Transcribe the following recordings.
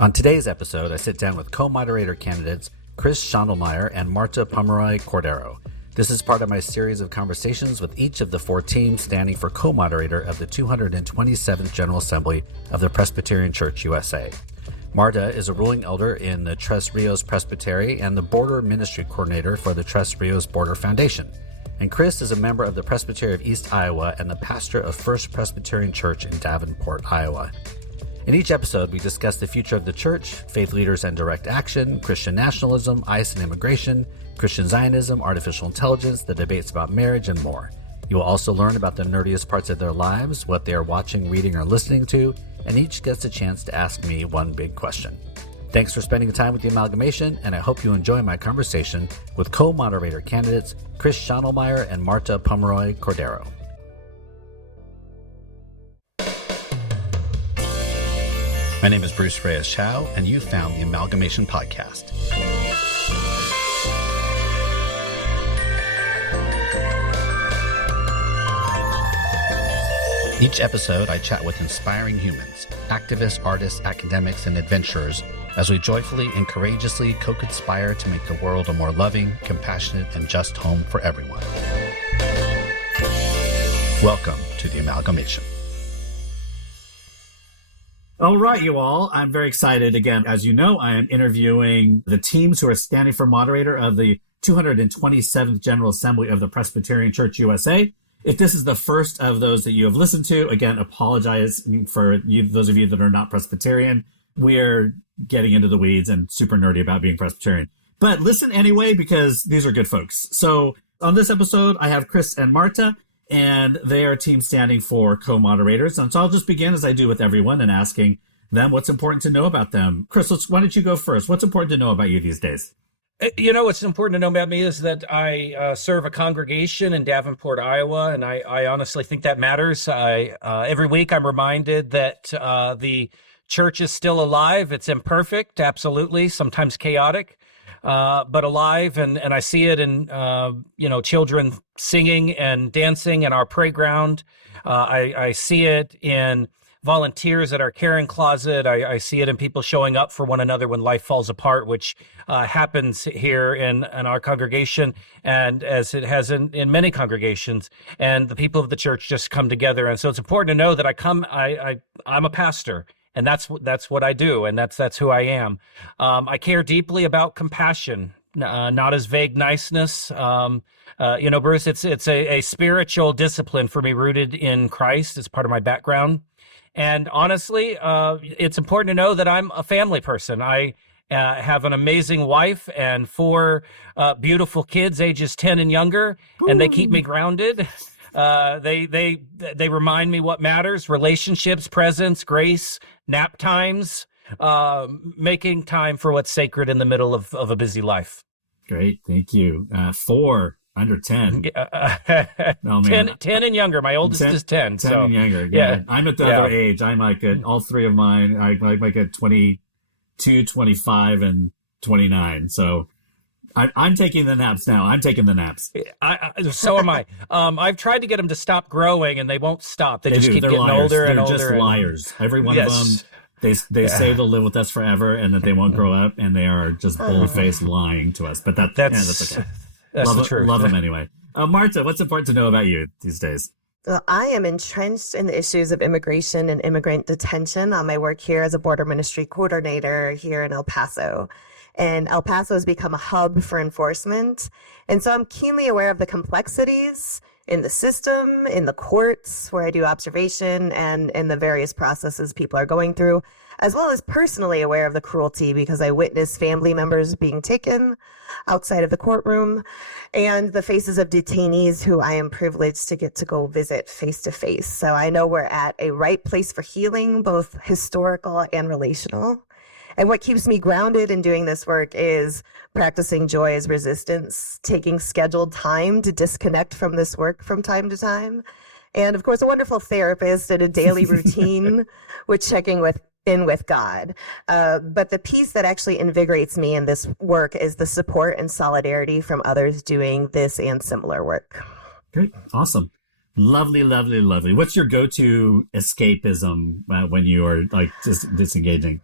On today's episode, I sit down with co-moderator candidates Kris Schondelmeyer and Marta Pumroy-Cordero. This is part of my series of conversations with each of the four teams standing for co-moderator of the 227th General Assembly of the Presbyterian Church, USA. Marta is a ruling elder in the Tres Rios Presbytery and the Border Ministry Coordinator for the Tres Rios Border Foundation. And Kris is a member of the Presbytery of East Iowa and the pastor of First Presbyterian Church in Davenport, Iowa. In each episode, we discuss the future of the church, faith leaders and direct action, Christian nationalism, ICE and immigration, Christian Zionism, artificial intelligence, the debates about marriage, and more. You will also learn about the nerdiest parts of their lives, what they are watching, reading, or listening to, and each gets a chance to ask me one big question. Thanks for spending time with the Amalgamation, and I hope you enjoy my conversation with co-moderator candidates Kris Schondelmeyer and Marta Pumroy-Cordero. My name is Bruce Reyes-Chow, and you found the Amalgamation Podcast. Each episode, I chat with inspiring humans, activists, artists, academics, and adventurers as we joyfully and courageously co-conspire to make the world a more loving, compassionate, and just home for everyone. Welcome to the Amalgamation. All right, you all. I'm very excited. Again, as you know, I am interviewing the teams who are standing for moderator of the 227th General Assembly of the Presbyterian Church, USA. If this is the first of those that you have listened to, again, apologize for you, those of you that are not Presbyterian. We're getting into the weeds and super nerdy about being Presbyterian. But listen anyway, because these are good folks. So on this episode, I have Kris and Marta, and they are a team standing for co-moderators. And so I'll just begin, as I do with everyone, and asking them what's important to know about them. Kris, why don't you go first? What's important to know about you these days? You know, what's important to know about me is that I serve a congregation in Davenport, Iowa, and I honestly think that matters. Every week I'm reminded that the church is still alive. It's imperfect, absolutely, sometimes chaotic, but alive. And I see it in, children singing and dancing in our playground. I see it in volunteers at our caring closet. I see it in people showing up for one another when life falls apart, which happens here in our congregation, and as it has in many congregations. And the people of the church just come together. And so it's important to know that I'm a pastor, and that's what I do, and that's who I am. I care deeply about compassion, not as vague niceness. Bruce, it's a spiritual discipline for me, rooted in Christ. It's part of my background. And honestly, it's important to know that I'm a family person. I have an amazing wife and four beautiful kids, ages 10 and younger, and they keep me grounded. They remind me what matters: relationships, presence, grace, nap times, making time for what's sacred in the middle of a busy life. Great, thank you. 4 under 10. Oh, man. 10 and younger. My oldest 10, is 10. 10 and younger. Yeah. I'm at the other age. I'm like all three of mine. I'm like at 22, 25, and 29. So I'm taking the naps now. I'm taking the naps. So am I. I've tried to get them to stop growing, and they won't stop. They just keep They're getting liars. older and They're older. Just liars. Every one of them. They say they'll live with us forever and that they won't grow up, and they are just bull-faced lying to us. But that's okay. That's the truth. Love them anyway. Marta, what's important to know about you these days? Well, I am entrenched in the issues of immigration and immigrant detention on my work here as a border ministry coordinator here in El Paso. And El Paso has become a hub for enforcement. And so I'm keenly aware of the complexities in the system, in the courts where I do observation, and in the various processes people are going through, as well as personally aware of the cruelty because I witness family members being taken outside of the courtroom and the faces of detainees who I am privileged to get to go visit face to face. So I know we're at a right place for healing, both historical and relational. And what keeps me grounded in doing this work is practicing joy as resistance, taking scheduled time to disconnect from this work from time to time. And of course, a wonderful therapist and a daily routine with checking in with God. But the piece that actually invigorates me in this work is the support and solidarity from others doing this and similar work. Great. Awesome. Lovely, lovely, lovely. What's your go-to escapism when you are like just disengaging?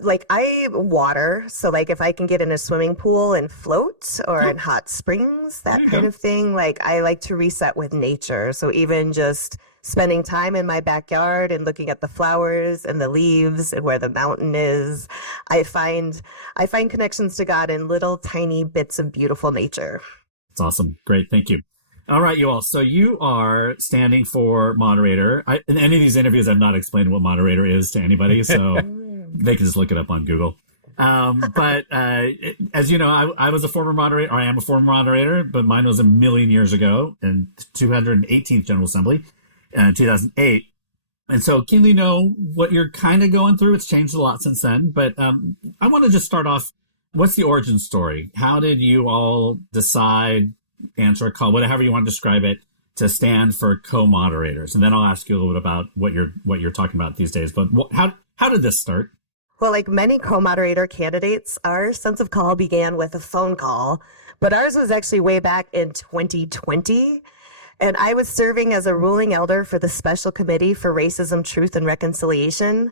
Like I water. So like if I can get in a swimming pool and float or in hot springs, that kind of thing, like I like to reset with nature. So even just spending time in my backyard and looking at the flowers and the leaves and where the mountain is, I find connections to God in little tiny bits of beautiful nature. That's awesome. Great. Thank you. All right, you all. So you are standing for moderator. In any of these interviews, I've not explained what moderator is to anybody, so they can just look it up on Google. But as you know, I was a former moderator, or I am a former moderator, but mine was a million years ago in 218th General Assembly in 2008. And so keenly know what you're kind of going through. It's changed a lot since then. But I want to just start off, what's the origin story? How did you all decide, answer a call, whatever you want to describe it, to stand for co-moderators? And then I'll ask you a little bit about what you're talking about these days. But how did this start? Well, like many co-moderator candidates, our sense of call began with a phone call, but ours was actually way back in 2020. And I was serving as a ruling elder for the Special Committee for Racism, Truth, and Reconciliation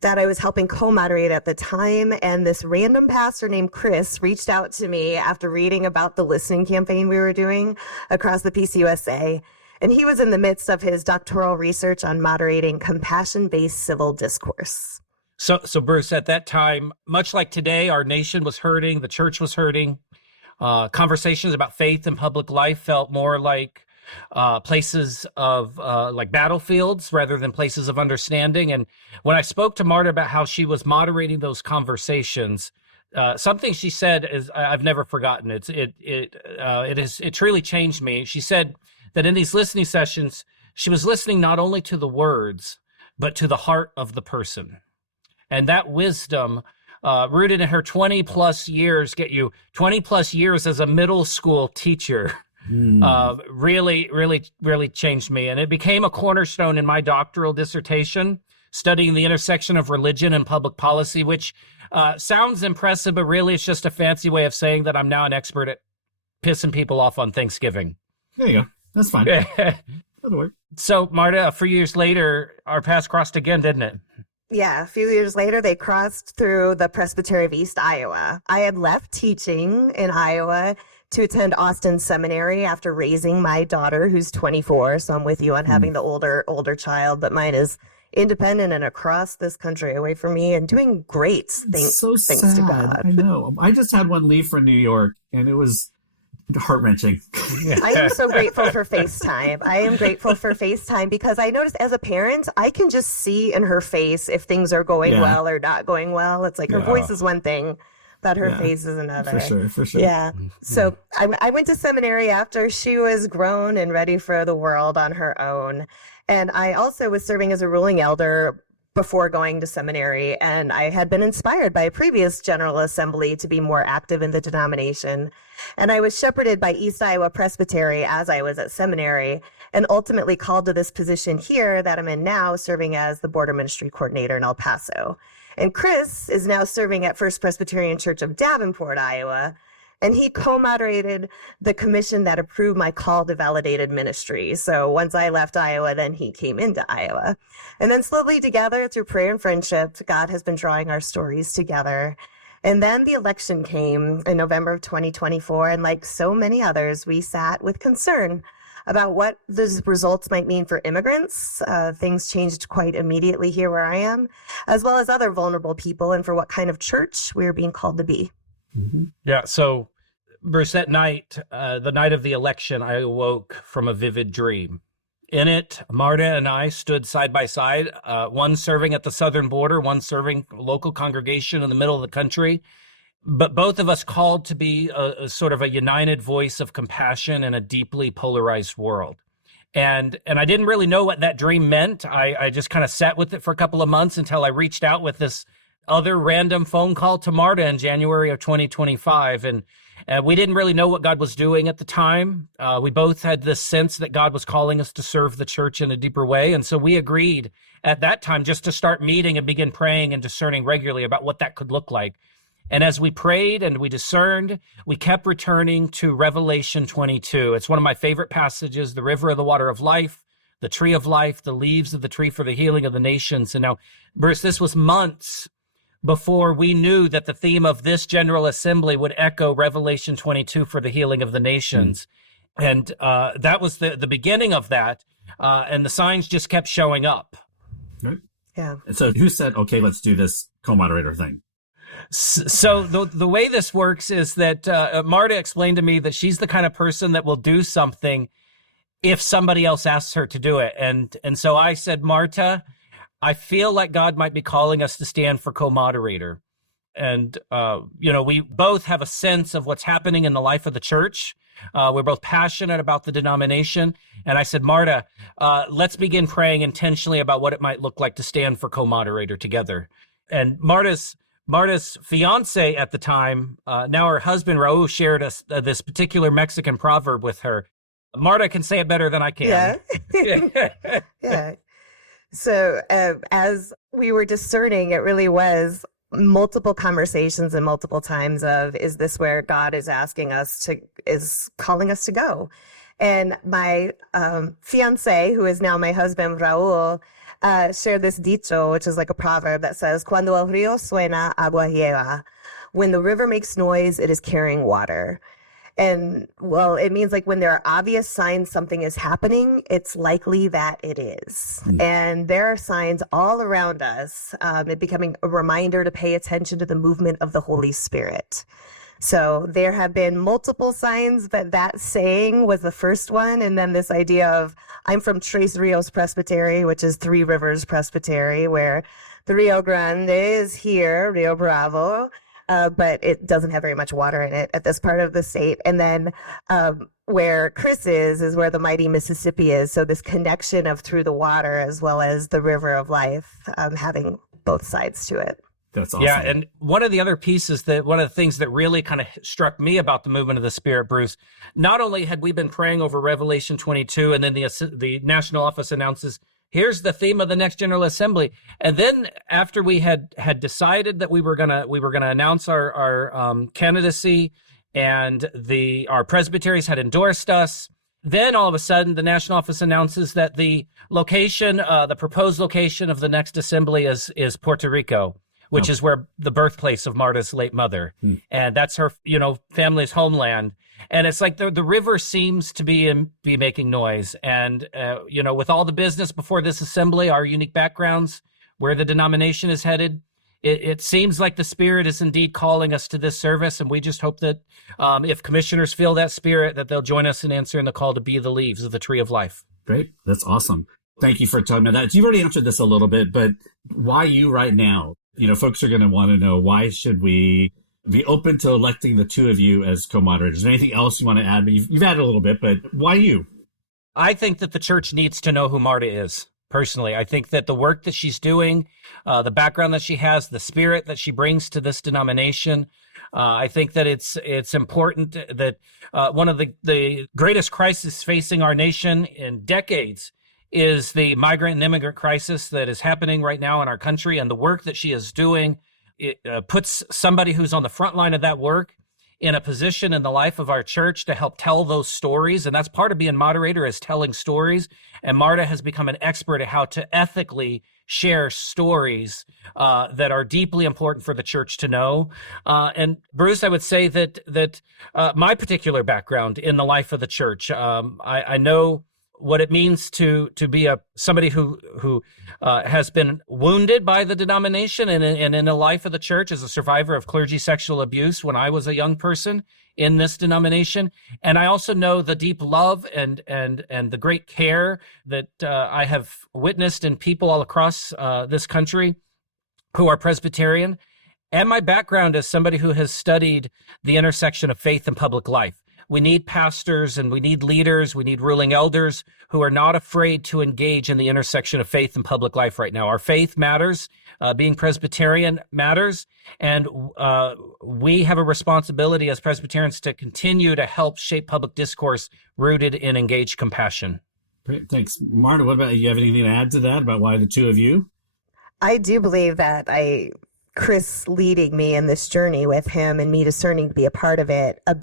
that I was helping co-moderate at the time. And this random pastor named Kris reached out to me after reading about the listening campaign we were doing across the PCUSA. And he was in the midst of his doctoral research on moderating compassion-based civil discourse. So Bruce, at that time, much like today, our nation was hurting, the church was hurting. Conversations about faith and public life felt more like places of like battlefields rather than places of understanding. And when I spoke to Marta about how she was moderating those conversations, something she said is I've never forgotten. It truly changed me. She said that in these listening sessions, she was listening not only to the words, but to the heart of the person. And that wisdom, rooted in her 20 plus years, get you 20 plus years as a middle school teacher, really changed me. And it became a cornerstone in my doctoral dissertation, studying the intersection of religion and public policy, which sounds impressive, but really it's just a fancy way of saying that I'm now an expert at pissing people off on Thanksgiving. There you go. That's fine. That'll work. So, Marta, a few years later, our paths crossed again, didn't it? Yeah, a few years later, they crossed through the Presbytery of East Iowa. I had left teaching in Iowa to attend Austin Seminary after raising my daughter, who's 24. So I'm with you on having the older child, but mine is independent and across this country away from me and doing great. Thanks to God. I know. I just had one leave for New York, and it was heart-wrenching. I am so grateful for FaceTime. I am grateful for FaceTime because I noticed as a parent, I can just see in her face if things are going well or not going well. It's like her voice is one thing, but her face is another. For sure. Yeah. So I went to seminary after she was grown and ready for the world on her own. And I also was serving as a ruling elder before going to seminary, and I had been inspired by a previous General Assembly to be more active in the denomination. And I was shepherded by East Iowa Presbytery as I was at seminary, and ultimately called to this position here that I'm in now, serving as the Border Ministry Coordinator in El Paso. And Kris is now serving at First Presbyterian Church of Davenport, Iowa, and he co-moderated the commission that approved my call to validated ministry. So once I left Iowa, then he came into Iowa. And then slowly together through prayer and friendship, God has been drawing our stories together. And then the election came in November of 2024. And like so many others, we sat with concern about what the results might mean for immigrants. Things changed quite immediately here where I am, as well as other vulnerable people, and for what kind of church we are being called to be. Mm-hmm. Yeah. So, Bruce, that night, the night of the election, I awoke from a vivid dream. In it, Marta and I stood side by side, one serving at the southern border, one serving a local congregation in the middle of the country. But both of us called to be a sort of a united voice of compassion in a deeply polarized world. And I didn't really know what that dream meant. I just kind of sat with it for a couple of months until I reached out with this other random phone call to Marta in January of 2025. And we didn't really know what God was doing at the time. We both had this sense that God was calling us to serve the church in a deeper way. And so we agreed at that time just to start meeting and begin praying and discerning regularly about what that could look like. And as we prayed and we discerned, we kept returning to Revelation 22. It's one of my favorite passages, the river of the water of life, the tree of life, the leaves of the tree for the healing of the nations. And now, Bruce, this was months before we knew that the theme of this General Assembly would echo Revelation 22 for the healing of the nations. And that was the beginning of that. And the signs just kept showing up. Right. Yeah. And so who said, okay, let's do this co-moderator thing? So the way this works is that Marta explained to me that she's the kind of person that will do something if somebody else asks her to do it. And so I said, Marta, I feel like God might be calling us to stand for co-moderator. And, we both have a sense of what's happening in the life of the church. We're both passionate about the denomination. And I said, Marta, let's begin praying intentionally about what it might look like to stand for co-moderator together. And Marta's fiance at the time, now her husband, Raul, shared this particular Mexican proverb with her. Marta can say it better than I can. Yeah. Yeah. So as we were discerning, it really was multiple conversations and multiple times of, is this where God is calling us to go? And my fiance, who is now my husband, Raul, shared this dicho, which is like a proverb that says, Cuando el río suena, agua lleva. When the river makes noise, it is carrying water. And well, it means like when there are obvious signs something is happening, it's likely that it is. And there are signs all around us, it becoming a reminder to pay attention to the movement of the Holy Spirit. So there have been multiple signs, but that saying was the first one. And then this idea of, I'm from Tres Rios Presbytery, which is Three Rivers Presbytery, where the Rio Grande is here, Rio Bravo, but it doesn't have very much water in it at this part of the state. And then where Kris is where the mighty Mississippi is. So this connection of through the water as well as the river of life, having both sides to it. That's awesome. Yeah, and one of the other pieces one of the things that really kind of struck me about the movement of the Spirit, Bruce, not only had we been praying over Revelation 22, and then the national office announces, here's the theme of the next General Assembly. And then after we had decided that we were gonna announce our candidacy, and our presbyteries had endorsed us, then all of a sudden the national office announces that the proposed location of the next assembly is Puerto Rico, which is where the birthplace of Marta's late mother. And that's her, family's homeland. And it's like the river seems to be making noise. And, with all the business before this assembly, our unique backgrounds, where the denomination is headed, it seems like the Spirit is indeed calling us to this service. And we just hope that if commissioners feel that Spirit, that they'll join us in answering the call to be the leaves of the tree of life. Great. That's awesome. Thank you for talking about that. You've already answered this a little bit, but why you right now? Folks are going to want to know, why should we be open to electing the two of you as co-moderators? Is there anything else you want to add? You've added a little bit, but why you? I think that the church needs to know who Marta is, personally. I think that the work that she's doing, the background that she has, the spirit that she brings to this denomination, I think that it's important that one of the greatest crises facing our nation in decades is the migrant and immigrant crisis that is happening right now in our country. And the work that she is doing, it puts somebody who's on the front line of that work in a position in the life of our church to help tell those stories. And that's part of being moderator, is telling stories. And Marta has become an expert at how to ethically share stories that are deeply important for the church to know. And Bruce, I would say that my particular background in the life of the church, I know what it means to be somebody who has been wounded by the denomination and in the life of the church, as a survivor of clergy sexual abuse when I was a young person in this denomination. And I also know the deep love and the great care that I have witnessed in people all across this country who are Presbyterian. And my background as somebody who has studied the intersection of faith and public life. We need pastors and we need leaders, we need ruling elders who are not afraid to engage in the intersection of faith and public life right now. Our faith matters, being Presbyterian matters, and we have a responsibility as Presbyterians to continue to help shape public discourse rooted in engaged compassion. Great, thanks. Marta, what about you? You have anything to add to that about why the two of you? I do believe that Kris leading me in this journey with him and me discerning to be a part of it, a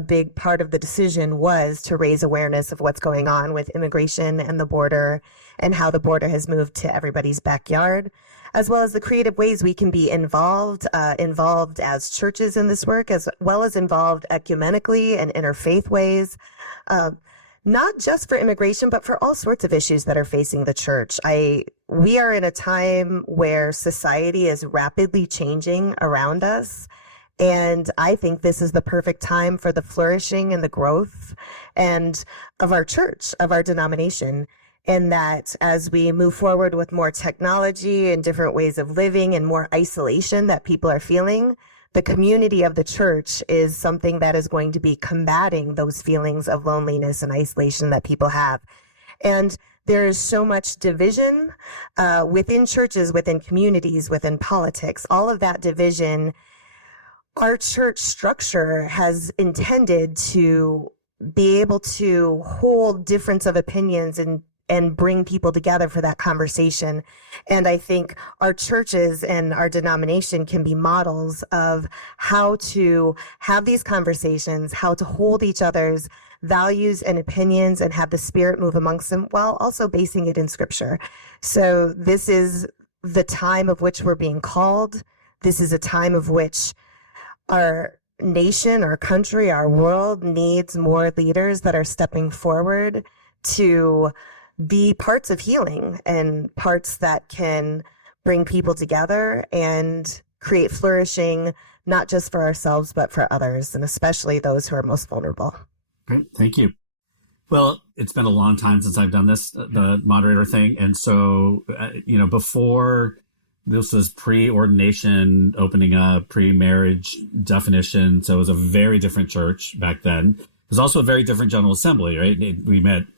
big part of the decision was to raise awareness of what's going on with immigration and the border and how the border has moved to everybody's backyard, as well as the creative ways we can be involved as churches in this work, as well as involved ecumenically and interfaith ways, not just for immigration, but for all sorts of issues that are facing the church. We are in a time where society is rapidly changing around us. And I think this is the perfect time for the flourishing and the growth and of our church, of our denomination. And that as we move forward with more technology and different ways of living and more isolation that people are feeling, the community of the church is something that is going to be combating those feelings of loneliness and isolation that people have. And there is so much division within churches, within communities, within politics, all of that division. Our church structure has intended to be able to hold difference of opinions and bring people together for that conversation. And I think our churches and our denomination can be models of how to have these conversations, how to hold each other's values and opinions and have the Spirit move amongst them while also basing it in Scripture. So this is the time of which we're being called. This is a time of which our nation, our country, our world needs more leaders that are stepping forward to be parts of healing and parts that can bring people together and create flourishing, not just for ourselves, but for others, and especially those who are most vulnerable. Great. Thank you. Well, it's been a long time since I've done this, the moderator thing. And so, before this was pre-ordination, opening up, pre-marriage definition. So it was a very different church back then. It was also a very different General Assembly, right?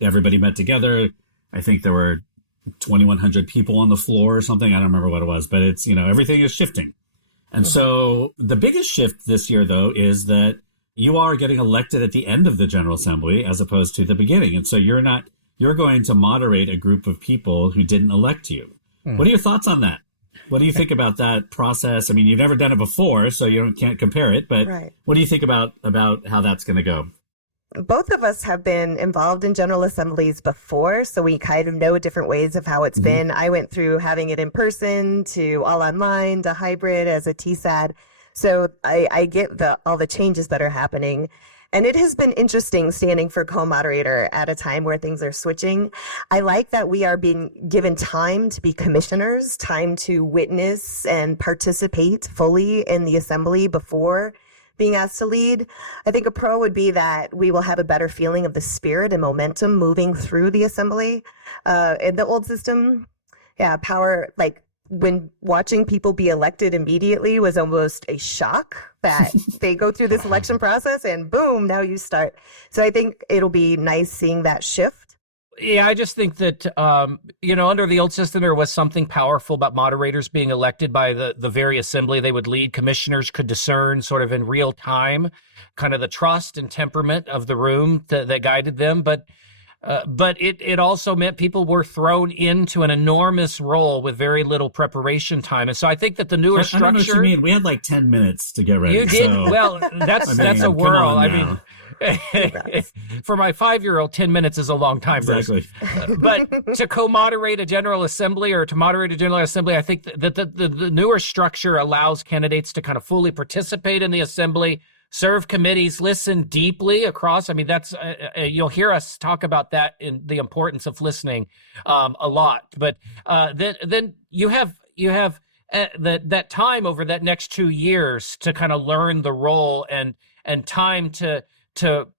Everybody met together. I think there were 2,100 people on the floor or something. I don't remember what it was, but it's, everything is shifting. And so the biggest shift this year, though, is that you are getting elected at the end of the General Assembly as opposed to the beginning. And so you're going to moderate a group of people who didn't elect you. What are your thoughts on that? What do you think about that process? I mean, you've never done it before, so you can't compare it, but right. What do you think about how that's going to go? Both of us have been involved in General Assemblies before, so we kind of know different ways of how it's been. I went through having it in person to all online to hybrid as a TSAD. So I get all the changes that are happening. And it has been interesting standing for co-moderator at a time where things are switching. I like that we are being given time to be commissioners, time to witness and participate fully in the assembly before being asked to lead. I think a pro would be that we will have a better feeling of the spirit and momentum moving through the assembly. In the old system, power, like when watching people be elected immediately was almost a shock that they go through this election process and boom, now you start. So I think it'll be nice seeing that shift. Yeah, I just think that, under the old system, there was something powerful about moderators being elected by the very assembly they would lead. Commissioners could discern sort of in real time kind of the trust and temperament of the room that guided them. But it also meant people were thrown into an enormous role with very little preparation time. And so I think that the newer structure... I don't know what you mean. We had like 10 minutes to get ready. You did? So, well, that's a whirl. I mean... For my 5-year-old, 10 minutes is a long time. Exactly. But to co-moderate a General Assembly or to moderate a General Assembly, I think that the newer structure allows candidates to kind of fully participate in the assembly, serve committees, listen deeply across. I mean, that's you'll hear us talk about that in the importance of listening a lot. But then you have that time over that next 2 years to kind of learn the role and time to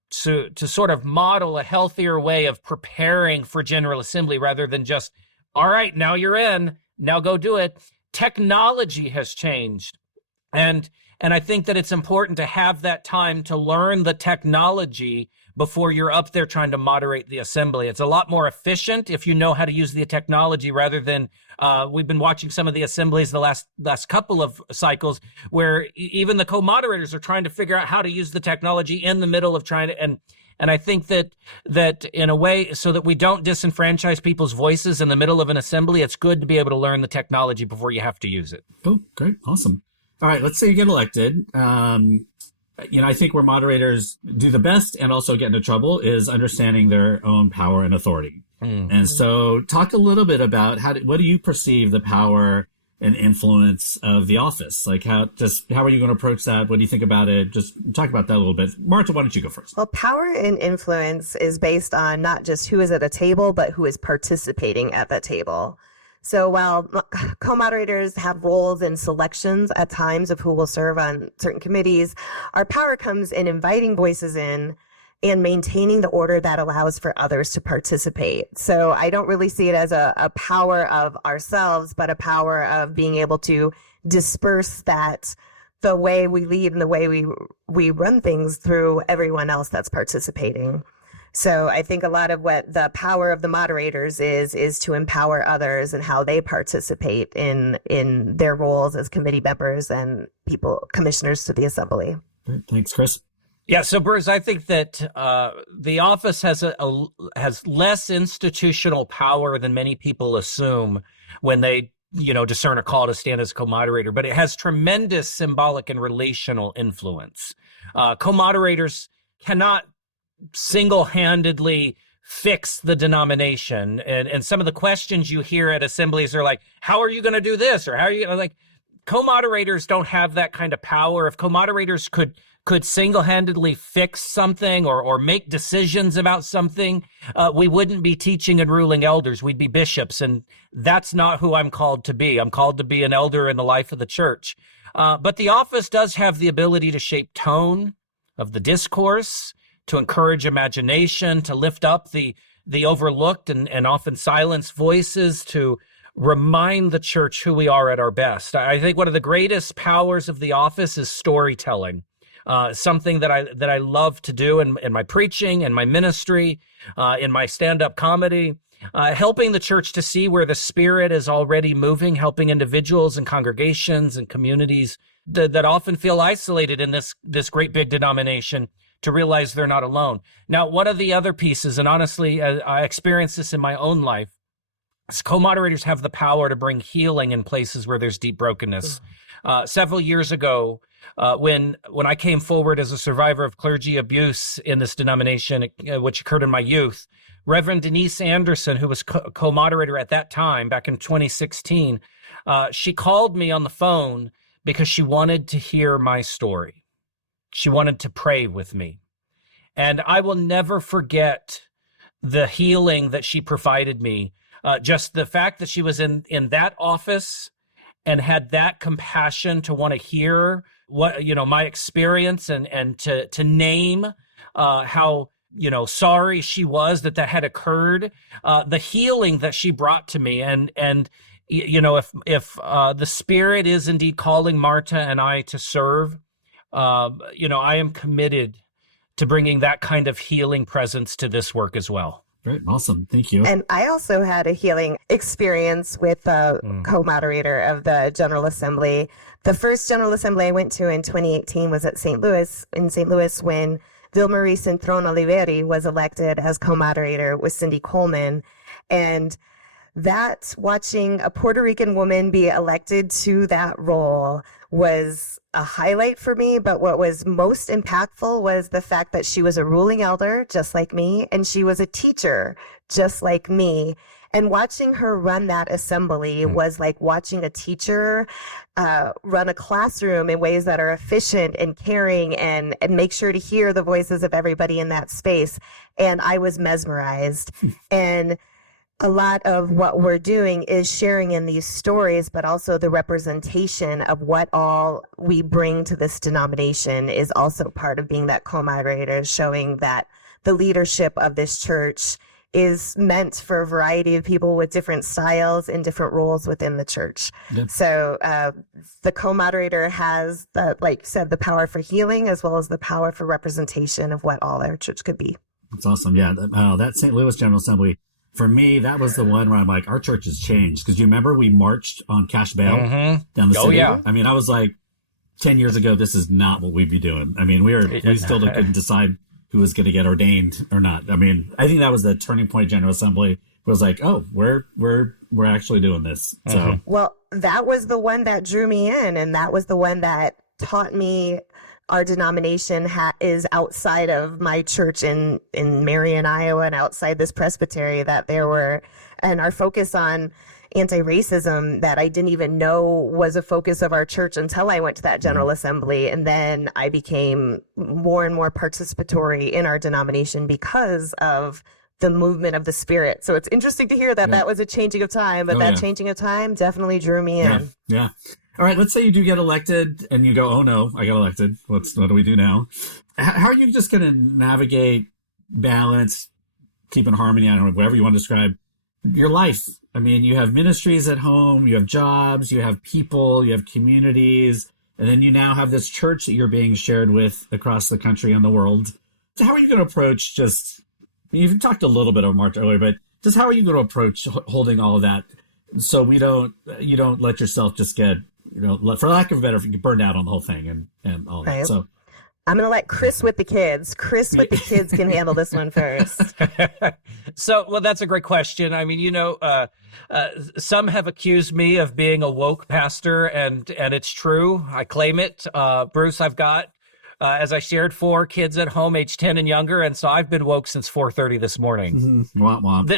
sort of model a healthier way of preparing for General Assembly rather than just, all right, now you're in, now go do it. Technology has changed. And I think that it's important to have that time to learn the technology before you're up there trying to moderate the assembly. It's a lot more efficient if you know how to use the technology rather than we've been watching some of the assemblies the last couple of cycles where even the co-moderators are trying to figure out how to use the technology in the middle of trying to, and I think that in a way, so that we don't disenfranchise people's voices in the middle of an assembly, it's good to be able to learn the technology before you have to use it. Oh, great. Awesome. All right. Let's say you get elected. I think where moderators do the best and also get into trouble is understanding their own power and authority. And so talk a little bit about what do you perceive the power and influence of the office? Like how are you going to approach that? What do you think about it? Just talk about that a little bit. Marta, why don't you go first? Well, power and influence is based on not just who is at a table, but who is participating at that table. So while co-moderators have roles and selections at times of who will serve on certain committees, our power comes in inviting voices in and maintaining the order that allows for others to participate. So I don't really see it as a power of ourselves, but a power of being able to disperse that, the way we lead and the way we run things through everyone else that's participating. So I think a lot of what the power of the moderators is to empower others and how they participate in their roles as committee members and commissioners to the assembly. Great. Thanks, Kris. Yeah, so Bruce, I think that the office has less institutional power than many people assume when they discern a call to stand as co-moderator, but it has tremendous symbolic and relational influence. Co-moderators cannot single-handedly fix the denomination. And some of the questions you hear at assemblies are like, how are you going to do this? Or how are you going to, like, co-moderators don't have that kind of power. If co-moderators could single-handedly fix something or make decisions about something, we wouldn't be teaching and ruling elders. We'd be bishops. And that's not who I'm called to be. I'm called to be an elder in the life of the church. But the office does have the ability to shape tone of the discourse, to encourage imagination, to lift up the overlooked and often silenced voices, to remind the church who we are at our best. I think one of the greatest powers of the office is storytelling, something that I love to do in my preaching and my ministry, in my stand-up comedy, helping the church to see where the Spirit is already moving, helping individuals and congregations and communities that often feel isolated in this great big denomination to realize they're not alone. Now, one of the other pieces, and honestly, I experienced this in my own life, is co-moderators have the power to bring healing in places where there's deep brokenness. Several years ago, when I came forward as a survivor of clergy abuse in this denomination, which occurred in my youth, Reverend Denise Anderson, who was co-moderator at that time, back in 2016, she called me on the phone because she wanted to hear my story. She wanted to pray with me. And I will never forget the healing that she provided me. Just the fact that she was in that office and had that compassion to want to hear what, my experience and to name how, sorry she was that had occurred, the healing that she brought to me. And if the Spirit is indeed calling Marta and I to serve, I am committed to bringing that kind of healing presence to this work as well. Great. Awesome. Thank you. And I also had a healing experience with the co-moderator of the General Assembly. The first General Assembly I went to in 2018 was at St. Louis, when Vilmarie Cintrón Oliveri was elected as co-moderator with Cindy Coleman. And that, watching a Puerto Rican woman be elected to that role was a highlight for me. But what was most impactful was the fact that she was a ruling elder, just like me, and she was a teacher, just like me. And watching her run that assembly was like watching a teacher run a classroom in ways that are efficient and caring and make sure to hear the voices of everybody in that space. And I was mesmerized. And a lot of what we're doing is sharing in these stories, but also the representation of what all we bring to this denomination is also part of being that co-moderator, showing that the leadership of this church is meant for a variety of people with different styles and different roles within the church. Yep. So the co-moderator has, like you said, the power for healing as well as the power for representation of what all our church could be. That's awesome. Yeah, that St. Louis General Assembly, for me, that was the one where I'm like, our church has changed. Because you remember we marched on cash bail down the city? Oh, yeah. I mean, I was like, 10 years ago, this is not what we'd be doing. I mean, we still couldn't decide who was going to get ordained or not. I mean, I think that was the turning point. General Assembly was like, oh, we're actually doing this. So, well, that was the one that drew me in, and that was the one that taught me our denomination is outside of my church in Marion, Iowa, and outside this presbytery, that there were, and our focus on anti-racism that I didn't even know was a focus of our church until I went to that General Assembly. And then I became more and more participatory in our denomination because of the movement of the Spirit. So it's interesting to hear that that was a changing of time, but changing of time definitely drew me in. Yeah. All right, let's say you do get elected and you go, oh no, I got elected. What do we do now? How are you just going to navigate, balance, keep in harmony, I don't know, whatever you want to describe, your life? I mean, you have ministries at home, you have jobs, you have people, you have communities, and then you now have this church that you're being shared with across the country and the world. So how are you going to approach you've talked a little bit of Marta earlier, but just how are you going to approach holding all of that so you don't let yourself just get, for lack of a better, get burned out on the whole thing and all that. So I'm going to let Kris with the kids. Kris with the kids can handle this one first. Well, that's a great question. I mean, some have accused me of being a woke pastor, and it's true. I claim it. Bruce, I've got, as I shared, 4 kids at home, age 10 and younger, and so I've been woke since 4:30 this morning. Womp womp.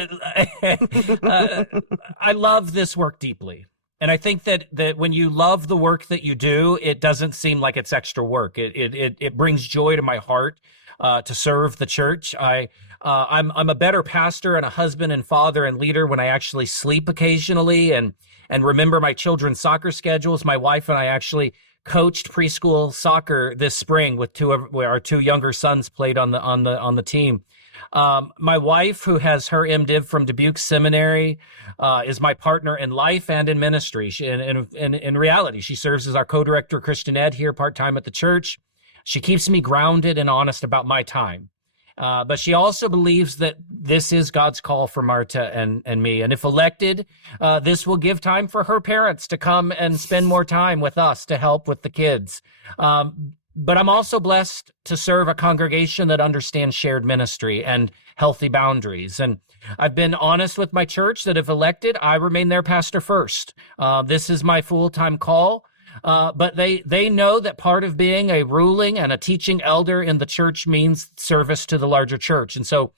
I love this work deeply. And I think that when you love the work that you do, it doesn't seem like it's extra work. It brings joy to my heart to serve the church. I'm a better pastor and a husband and father and leader when I actually sleep occasionally and remember my children's soccer schedules. My wife and I actually coached preschool soccer this spring with our 2 younger sons played on the team. My wife, who has her MDiv from Dubuque Seminary, is my partner in life and in ministry. In reality, she serves as our co-director of Christian Ed here part-time at the church. She keeps me grounded and honest about my time. But she also believes that this is God's call for Marta and me. And if elected, this will give time for her parents to come and spend more time with us to help with the kids. But I'm also blessed to serve a congregation that understands shared ministry and healthy boundaries. And I've been honest with my church that if elected, I remain their pastor first. This is my full-time call. But they know that part of being a ruling and a teaching elder in the church means service to the larger church. And so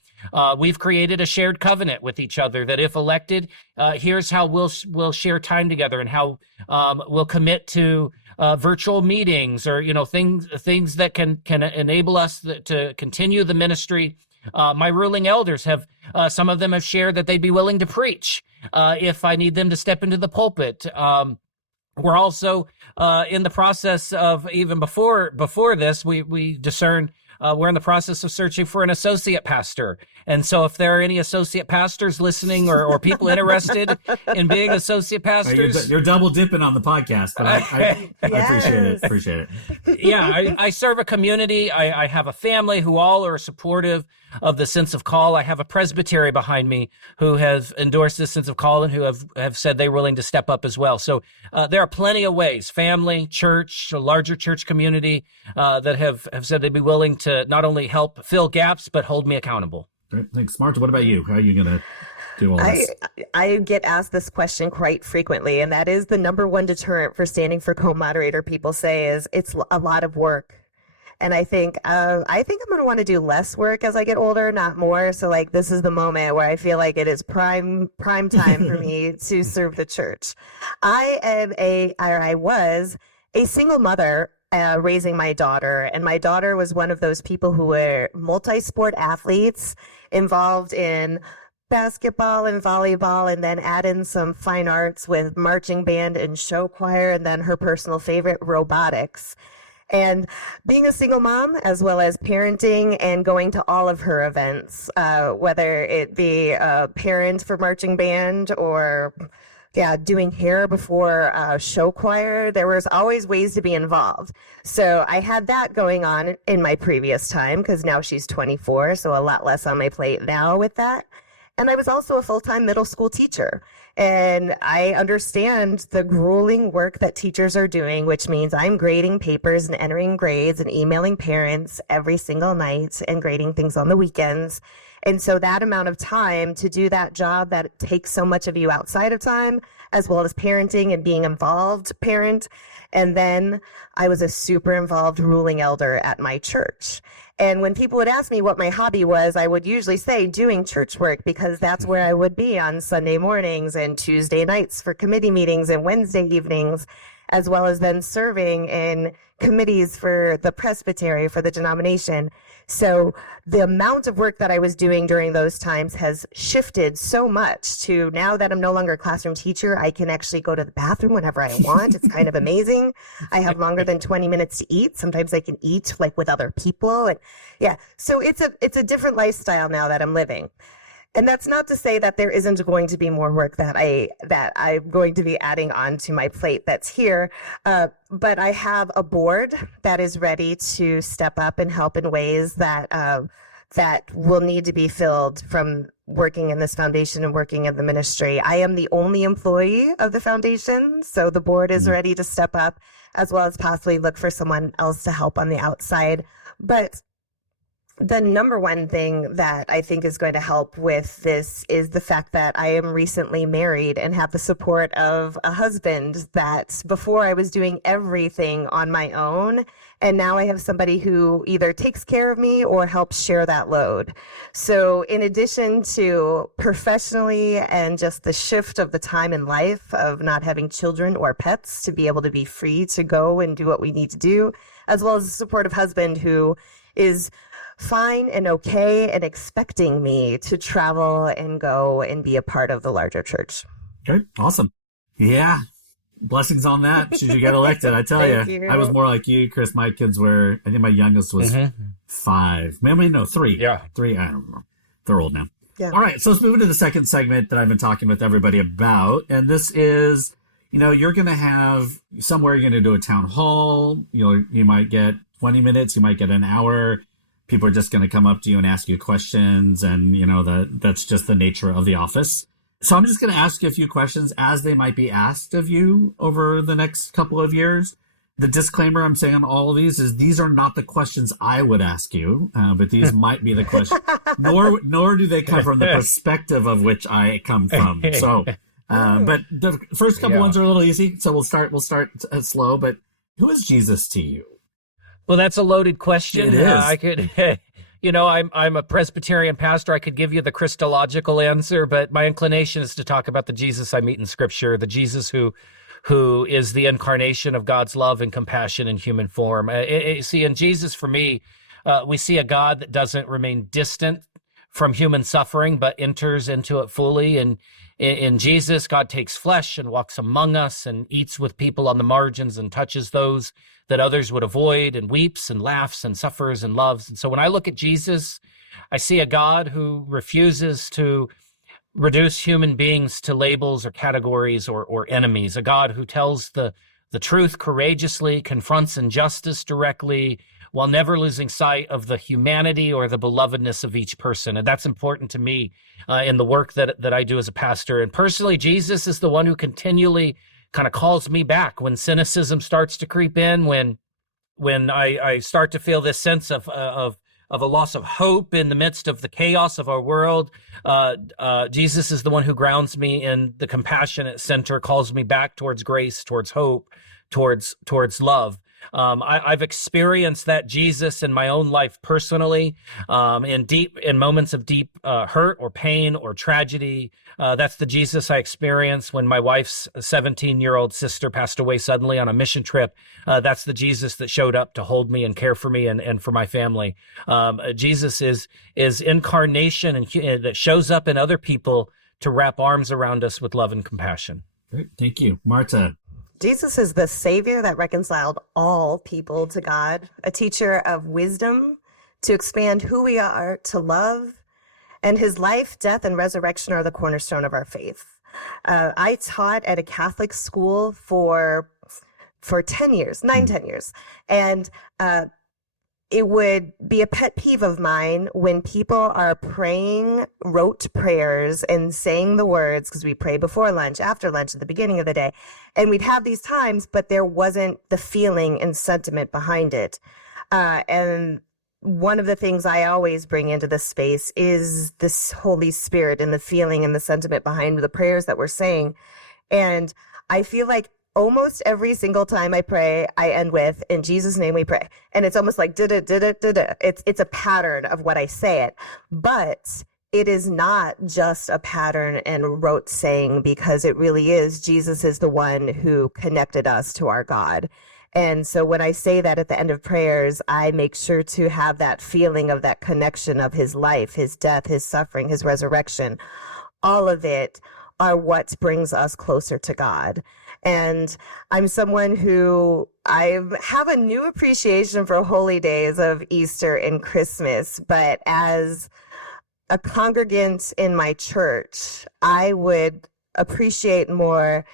we've created a shared covenant with each other that if elected, here's how we'll share time together and how we'll commit to virtual meetings or things that can enable us to continue the ministry. My ruling elders have some of them have shared that they'd be willing to preach if I need them to step into the pulpit. We're also in the process of, even before this, we discern we're in the process of searching for an associate pastor. And so if there are any associate pastors listening or people interested in being associate pastors. You're double dipping on the podcast, but I appreciate it. Yeah, I serve a community. I have a family who all are supportive of the sense of call. I have a Presbytery behind me who have endorsed this sense of call and who have said they're willing to step up as well. So there are plenty of ways, family, church, a larger church community that have said they'd be willing to not only help fill gaps, but hold me accountable. Great. Thanks. Marta, what about you? How are you going to do all this? I get asked this question quite frequently, and that is the number one deterrent for standing for co-moderator, people say, is it's a lot of work. And I think I'm going to want to do less work as I get older, not more. So this is the moment where I feel like it is prime time for me to serve the church. I was a single mother raising my daughter, and my daughter was one of those people who were multi-sport athletes involved in basketball and volleyball, and then add in some fine arts with marching band and show choir, and then her personal favorite, robotics. And being a single mom, as well as parenting and going to all of her events, whether it be a parent for marching band or doing hair before show choir, there was always ways to be involved. So I had that going on in my previous time, because now she's 24, so a lot less on my plate now with that. And I was also a full-time middle school teacher. And I understand the grueling work that teachers are doing, which means I'm grading papers and entering grades and emailing parents every single night and grading things on the weekends. And so that amount of time to do that job that takes so much of you outside of time, as well as parenting and being involved parent, And then I was a super involved ruling elder at my church. And when people would ask me what my hobby was, I would usually say doing church work, because that's where I would be on Sunday mornings and Tuesday nights for committee meetings and Wednesday evenings, as well as then serving in committees for the Presbytery, for the denomination. So the amount of work that I was doing during those times has shifted so much to now that I'm no longer a classroom teacher, I can actually go to the bathroom whenever I want. It's kind of amazing. I have longer than 20 minutes to eat. Sometimes I can eat like with other people. And yeah, so it's a different lifestyle now that I'm living. And that's not to say that there isn't going to be more work that I'm going to be adding on to my plate that's here. But I have a board that is ready to step up and help in ways that will need to be filled from working in this foundation and working in the ministry. I am the only employee of the foundation, so the board is ready to step up, as well as possibly look for someone else to help on the outside. But the number one thing that I think is going to help with this is the fact that I am recently married and have the support of a husband that before I was doing everything on my own. And now I have somebody who either takes care of me or helps share that load. So in addition to professionally and just the shift of the time in life of not having children or pets to be able to be free to go and do what we need to do, as well as a supportive husband who is fine and okay and expecting me to travel and go and be a part of the larger church. Okay, awesome. Yeah, blessings on that. Should you get elected, I tell you. I was more like you, Kris. My kids were, I think my youngest was 5. Maybe no, 3. Yeah. 3, I don't remember. They're old now. Yeah. All right, so let's move into the second segment that I've been talking with everybody about. And this is, you're going to have somewhere you're going to do a town hall. You might get 20 minutes, you might get an hour. People are just going to come up to you and ask you questions, and that's just the nature of the office. So I'm just going to ask you a few questions as they might be asked of you over the next couple of years. The disclaimer I'm saying on all of these is these are not the questions I would ask you, but these might be the questions. Nor do they come from the perspective of which I come from. So, but the first couple ones are a little easy. So we'll start slow. But who is Jesus to you? Well, that's a loaded question. It is. I could, I'm a Presbyterian pastor. I could give you the Christological answer, but my inclination is to talk about the Jesus I meet in Scripture, the Jesus who is the incarnation of God's love and compassion in human form. See, in Jesus, for me, we see a God that doesn't remain distant from human suffering, but enters into it fully. And in Jesus, God takes flesh and walks among us and eats with people on the margins and touches those that others would avoid, and weeps and laughs and suffers and loves. And so when I look at Jesus, I see a God who refuses to reduce human beings to labels or categories or enemies, a God who tells the truth courageously, confronts injustice directly, while never losing sight of the humanity or the belovedness of each person. And that's important to me in the work that I do as a pastor. And personally, Jesus is the one who continually kind of calls me back when cynicism starts to creep in, when I start to feel this sense of a loss of hope in the midst of the chaos of our world. Jesus is the one who grounds me in the compassionate center, calls me back towards grace, towards hope, towards love. I've experienced that Jesus in my own life personally, in moments of deep hurt or pain or tragedy. That's the Jesus I experienced when my wife's 17-year-old sister passed away suddenly on a mission trip. That's the Jesus that showed up to hold me and care for me and for my family. Jesus is incarnation and that shows up in other people to wrap arms around us with love and compassion. Great. Thank you. Marta. Jesus is the Savior that reconciled all people to God, a teacher of wisdom to expand who we are to love, and his life, death, and resurrection are the cornerstone of our faith. I taught at a Catholic school for 10 years, 10 years, and it would be a pet peeve of mine when people are praying rote prayers and saying the words, because we pray before lunch, after lunch, at the beginning of the day. And we'd have these times, but there wasn't the feeling and sentiment behind it. And one of the things I always bring into this space is this Holy Spirit and the feeling and the sentiment behind the prayers that we're saying. And I feel like almost every single time I pray, I end with, in Jesus' name we pray. And it's almost like, it's a pattern of what I say it. But it is not just a pattern and rote saying, because it really is, Jesus is the one who connected us to our God. And so when I say that at the end of prayers, I make sure to have that feeling of that connection of his life, his death, his suffering, his resurrection. All of it are what brings us closer to God. And I'm someone who I have a new appreciation for holy days of Easter and Christmas, but as a congregant in my church, I would appreciate more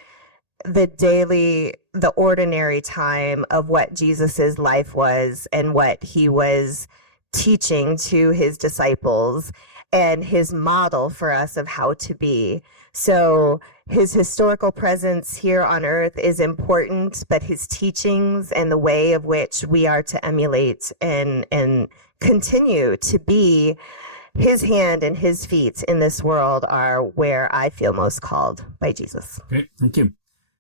the ordinary time of what Jesus's life was and what he was teaching to his disciples and his model for us of how to be. So his historical presence here on earth is important, but his teachings and the way of which we are to emulate and continue to be his hand and his feet in this world are where I feel most called by Jesus. Great, thank you.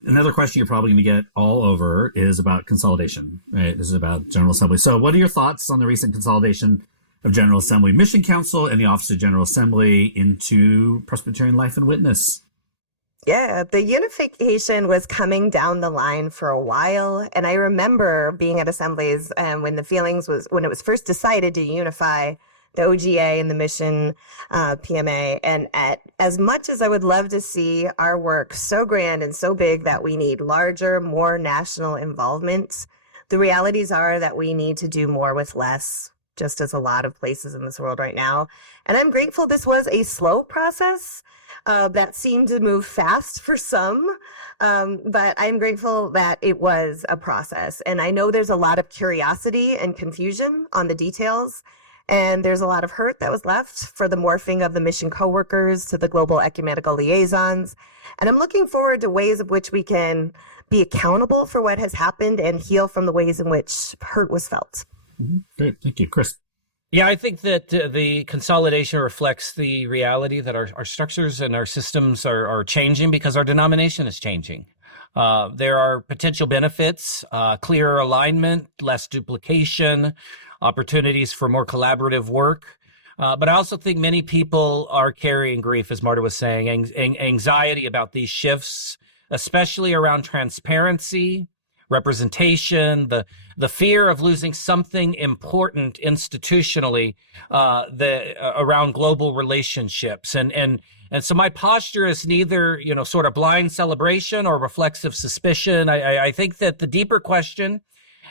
Another question you're probably going to get all over is about consolidation, right? This is about General Assembly. So what are your thoughts on the recent consolidation of General Assembly Mission Council and the Office of General Assembly into Presbyterian Life and Witness? Yeah, the unification was coming down the line for a while. And I remember being at assemblies when it was first decided to unify the OGA and the Mission PMA. And as much as I would love to see our work so grand and so big that we need larger, more national involvement, the realities are that we need to do more with less, just as a lot of places in this world right now. And I'm grateful this was a slow process that seemed to move fast for some, but I'm grateful that it was a process. And I know there's a lot of curiosity and confusion on the details, and there's a lot of hurt that was left for the morphing of the mission coworkers to the global ecumenical liaisons. And I'm looking forward to ways of which we can be accountable for what has happened and heal from the ways in which hurt was felt. Mm-hmm. Great. Thank you. Kris. Yeah, I think that the consolidation reflects the reality that our structures and our systems are changing because our denomination is changing. There are potential benefits, clearer alignment, less duplication, opportunities for more collaborative work. But I also think many people are carrying grief, as Marta was saying, anxiety about these shifts, especially around transparency, representation, the fear of losing something important institutionally around global relationships. And so my posture is neither, sort of blind celebration or reflexive suspicion. I think that the deeper question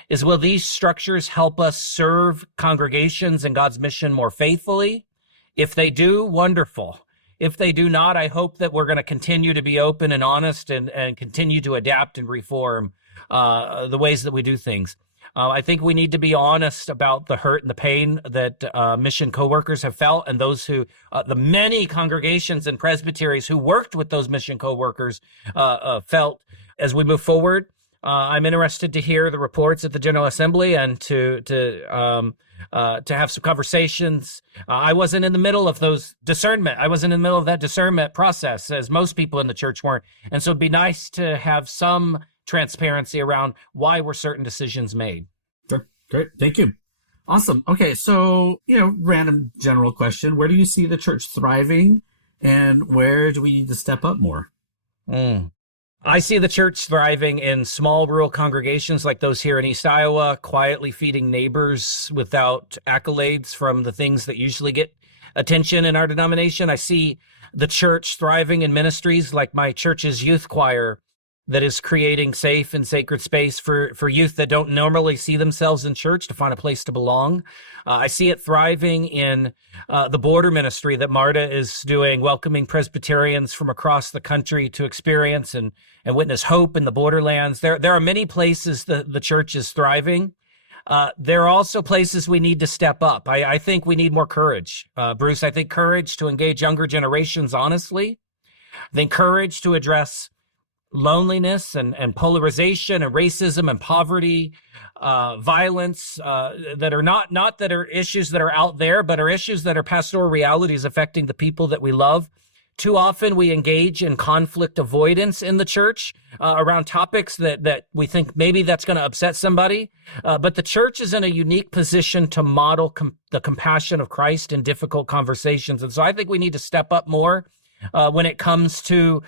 is, will these structures help us serve congregations and God's mission more faithfully? If they do, wonderful. If they do not, I hope that we're going to continue to be open and honest and continue to adapt and reform the ways that we do things. I think we need to be honest about the hurt and the pain that mission coworkers have felt, and those who, the many congregations and presbyteries who worked with those mission coworkers felt as we move forward. I'm interested to hear the reports at the General Assembly and to have some conversations. I wasn't in the middle of those discernment. I wasn't in the middle of that discernment process, as most people in the church weren't. And so it'd be nice to have some transparency around why were certain decisions made. Sure. Great. Thank you. Awesome. Okay. So, random general question. Where do you see the church thriving and where do we need to step up more? I see the church thriving in small rural congregations like those here in East Iowa, quietly feeding neighbors without accolades from the things that usually get attention in our denomination. I see the church thriving in ministries like my church's youth choir that is creating safe and sacred space for youth that don't normally see themselves in church to find a place to belong. I see it thriving in the border ministry that Marta is doing, welcoming Presbyterians from across the country to experience and witness hope in the borderlands. There are many places the church is thriving. There are also places we need to step up. I think we need more courage. Bruce, I think courage to engage younger generations honestly. I think courage to address loneliness and polarization and racism and poverty, violence that are not that are issues that are out there, but are issues that are pastoral realities affecting the people that we love. too often we engage in conflict avoidance in the church around topics that we think maybe that's going to upset somebody. But the church is in a unique position to model the compassion of Christ in difficult conversations. And so I think we need to step up more when it comes to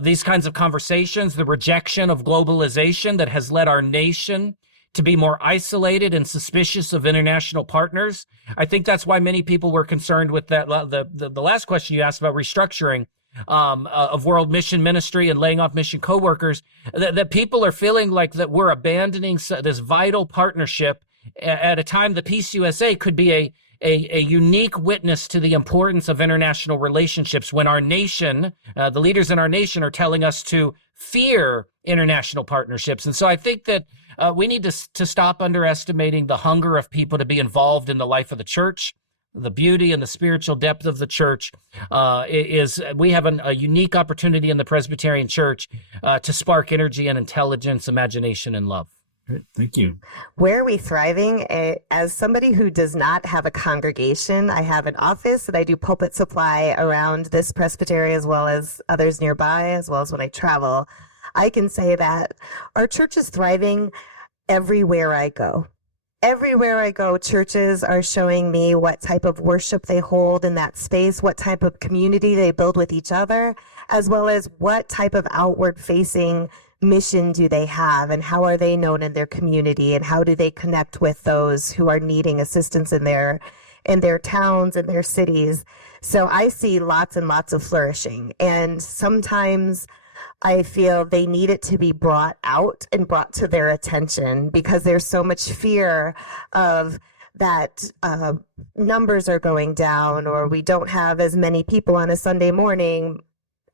these kinds of conversations, the rejection of globalization that has led our nation to be more isolated and suspicious of international partners. I think that's why many people were concerned with that. The last question you asked about restructuring of world mission ministry and laying off mission coworkers, that people are feeling like that we're abandoning this vital partnership at a time the Peace USA could be a unique witness to the importance of international relationships when our nation, the leaders in our nation, are telling us to fear international partnerships. And so I think that we need to stop underestimating the hunger of people to be involved in the life of the church. The beauty and the spiritual depth of the church is we have a unique opportunity in the Presbyterian Church to spark energy and intelligence, imagination, and love. Great. Thank you. Where are we thriving? As somebody who does not have a congregation, I have an office and I do pulpit supply around this presbytery as well as others nearby, as well as when I travel. I can say that our church is thriving everywhere I go. Everywhere I go, churches are showing me what type of worship they hold in that space, what type of community they build with each other, as well as what type of outward-facing mission do they have, and how are they known in their community, and how do they connect with those who are needing assistance in their towns and their cities. So I see lots and lots of flourishing, and sometimes I feel they need it to be brought out and brought to their attention because there's so much fear of that numbers are going down, or we don't have as many people on a Sunday morning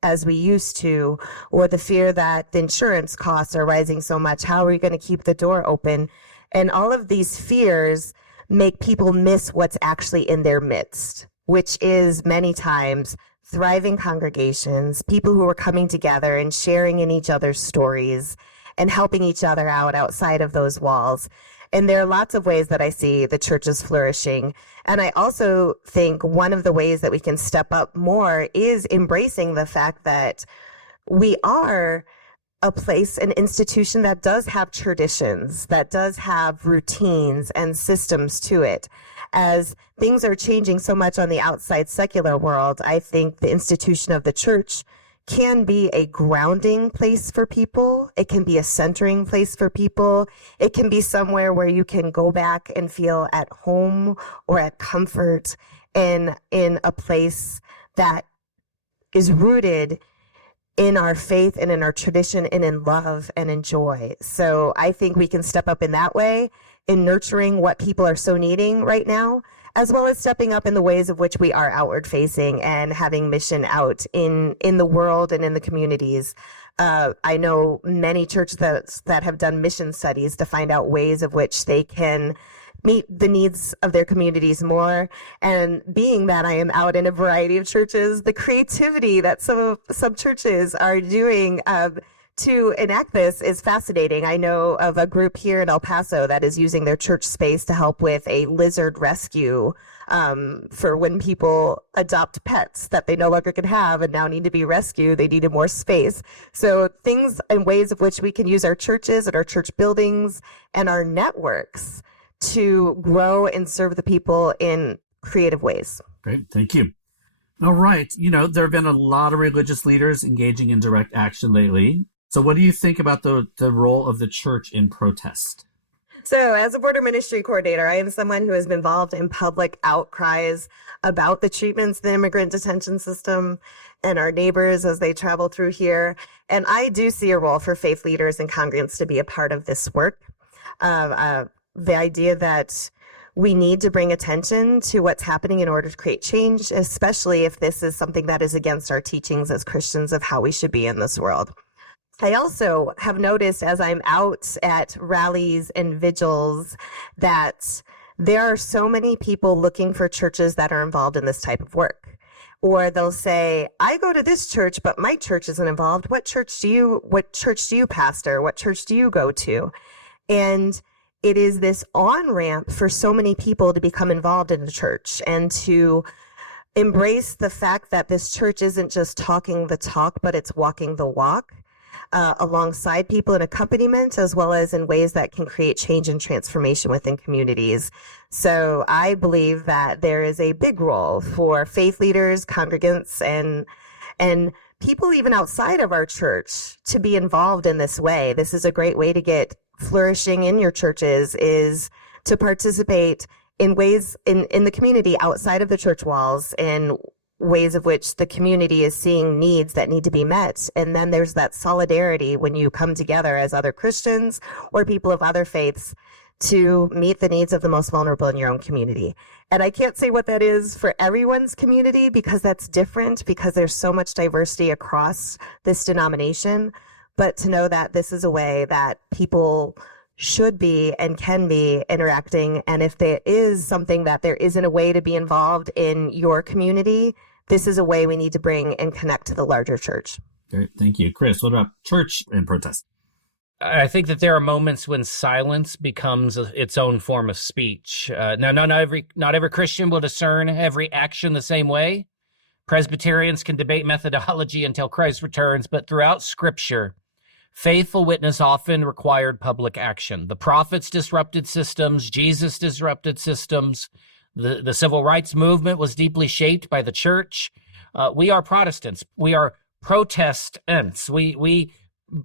as we used to, or the fear that the insurance costs are rising so much. How are we going to keep the door open? And all of these fears make people miss what's actually in their midst, which is many times thriving congregations, people who are coming together and sharing in each other's stories and helping each other out outside of those walls. And there are lots of ways that I see the church is flourishing. And I also think one of the ways that we can step up more is embracing the fact that we are a place, an institution that does have traditions, that does have routines and systems to it. As things are changing so much on the outside secular world, I think the institution of the church can be a grounding place for people. It can be a centering place for people. It can be somewhere where you can go back and feel at home or at comfort in a place that is rooted in our faith and in our tradition and in love and in joy. So I think we can step up in that way in nurturing what people are so needing right now, as well as stepping up in the ways of which we are outward facing and having mission out in the world and in the communities. I know many churches that have done mission studies to find out ways of which they can meet the needs of their communities more. And being that I am out in a variety of churches, the creativity that some churches are doing to enact this is fascinating. I know of a group here in El Paso that is using their church space to help with a lizard rescue for when people adopt pets that they no longer can have and now need to be rescued. They needed more space. So things and ways of which we can use our churches and our church buildings and our networks to grow and serve the people in creative ways. Great. Thank you. All right. There have been a lot of religious leaders engaging in direct action lately. So what do you think about the role of the church in protest? So as a border ministry coordinator, I am someone who has been involved in public outcries about the treatments in the immigrant detention system and our neighbors as they travel through here. And I do see a role for faith leaders and congregants to be a part of this work. The idea that we need to bring attention to what's happening in order to create change, especially if this is something that is against our teachings as Christians of how we should be in this world. I also have noticed as I'm out at rallies and vigils that there are so many people looking for churches that are involved in this type of work. Or they'll say, I go to this church, but my church isn't involved. What church do you pastor? What church do you go to? And it is this on-ramp for so many people to become involved in the church and to embrace the fact that this church isn't just talking the talk, but it's walking the walk alongside people in accompaniment, as well as in ways that can create change and transformation within communities. So I believe that there is a big role for faith leaders, congregants, and people even outside of our church to be involved in this way. This is a great way to get flourishing in your churches, is to participate in ways in the community outside of the church walls, in ways of which the community is seeing needs that need to be met. And then there's that solidarity when you come together as other Christians or people of other faiths to meet the needs of the most vulnerable in your own community. And I can't say what that is for everyone's community, because that's different, because there's so much diversity across this denomination. But to know that this is a way that people should be and can be interacting. And if there is something that there isn't a way to be involved in your community, this is a way we need to bring and connect to the larger church. Great. Thank you. Kris, what about church and protest? I think that there are moments when silence becomes its own form of speech. Now, not every Christian will discern every action the same way. Presbyterians can debate methodology until Christ returns, but throughout Scripture, faithful witness often required public action. The prophets disrupted systems. Jesus disrupted systems. The civil rights movement was deeply shaped by the church. We are Protestants. We are protestants.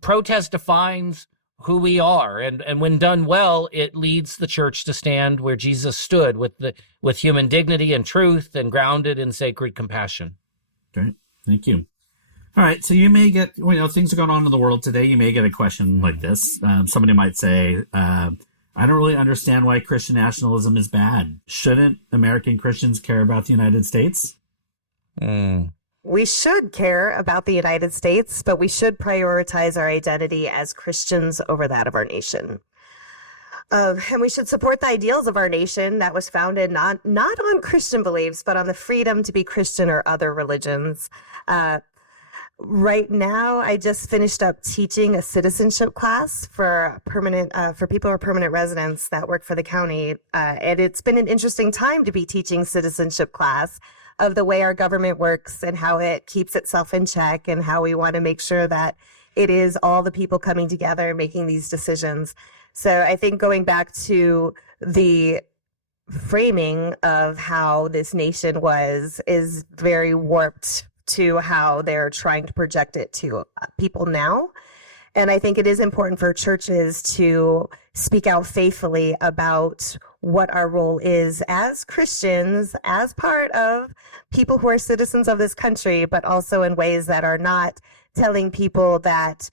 Protest defines who we are, and when done well, it leads the church to stand where Jesus stood, with human dignity and truth, and grounded in sacred compassion. Great, thank you. All right, so you may get, things are going on in the world today. You may get a question like this. Somebody might say, I don't really understand why Christian nationalism is bad. Shouldn't American Christians care about the United States? We should care about the United States, but we should prioritize our identity as Christians over that of our nation. And we should support the ideals of our nation that was founded not on Christian beliefs, but on the freedom to be Christian or other religions. Right now, I just finished up teaching a citizenship class for people who are permanent residents that work for the county. And it's been an interesting time to be teaching citizenship class of the way our government works and how it keeps itself in check, and how we want to make sure that it is all the people coming together making these decisions. So I think going back to the framing of how this nation is very warped to how they're trying to project it to people now. And I think it is important for churches to speak out faithfully about what our role is as Christians, as part of people who are citizens of this country, but also in ways that are not telling people that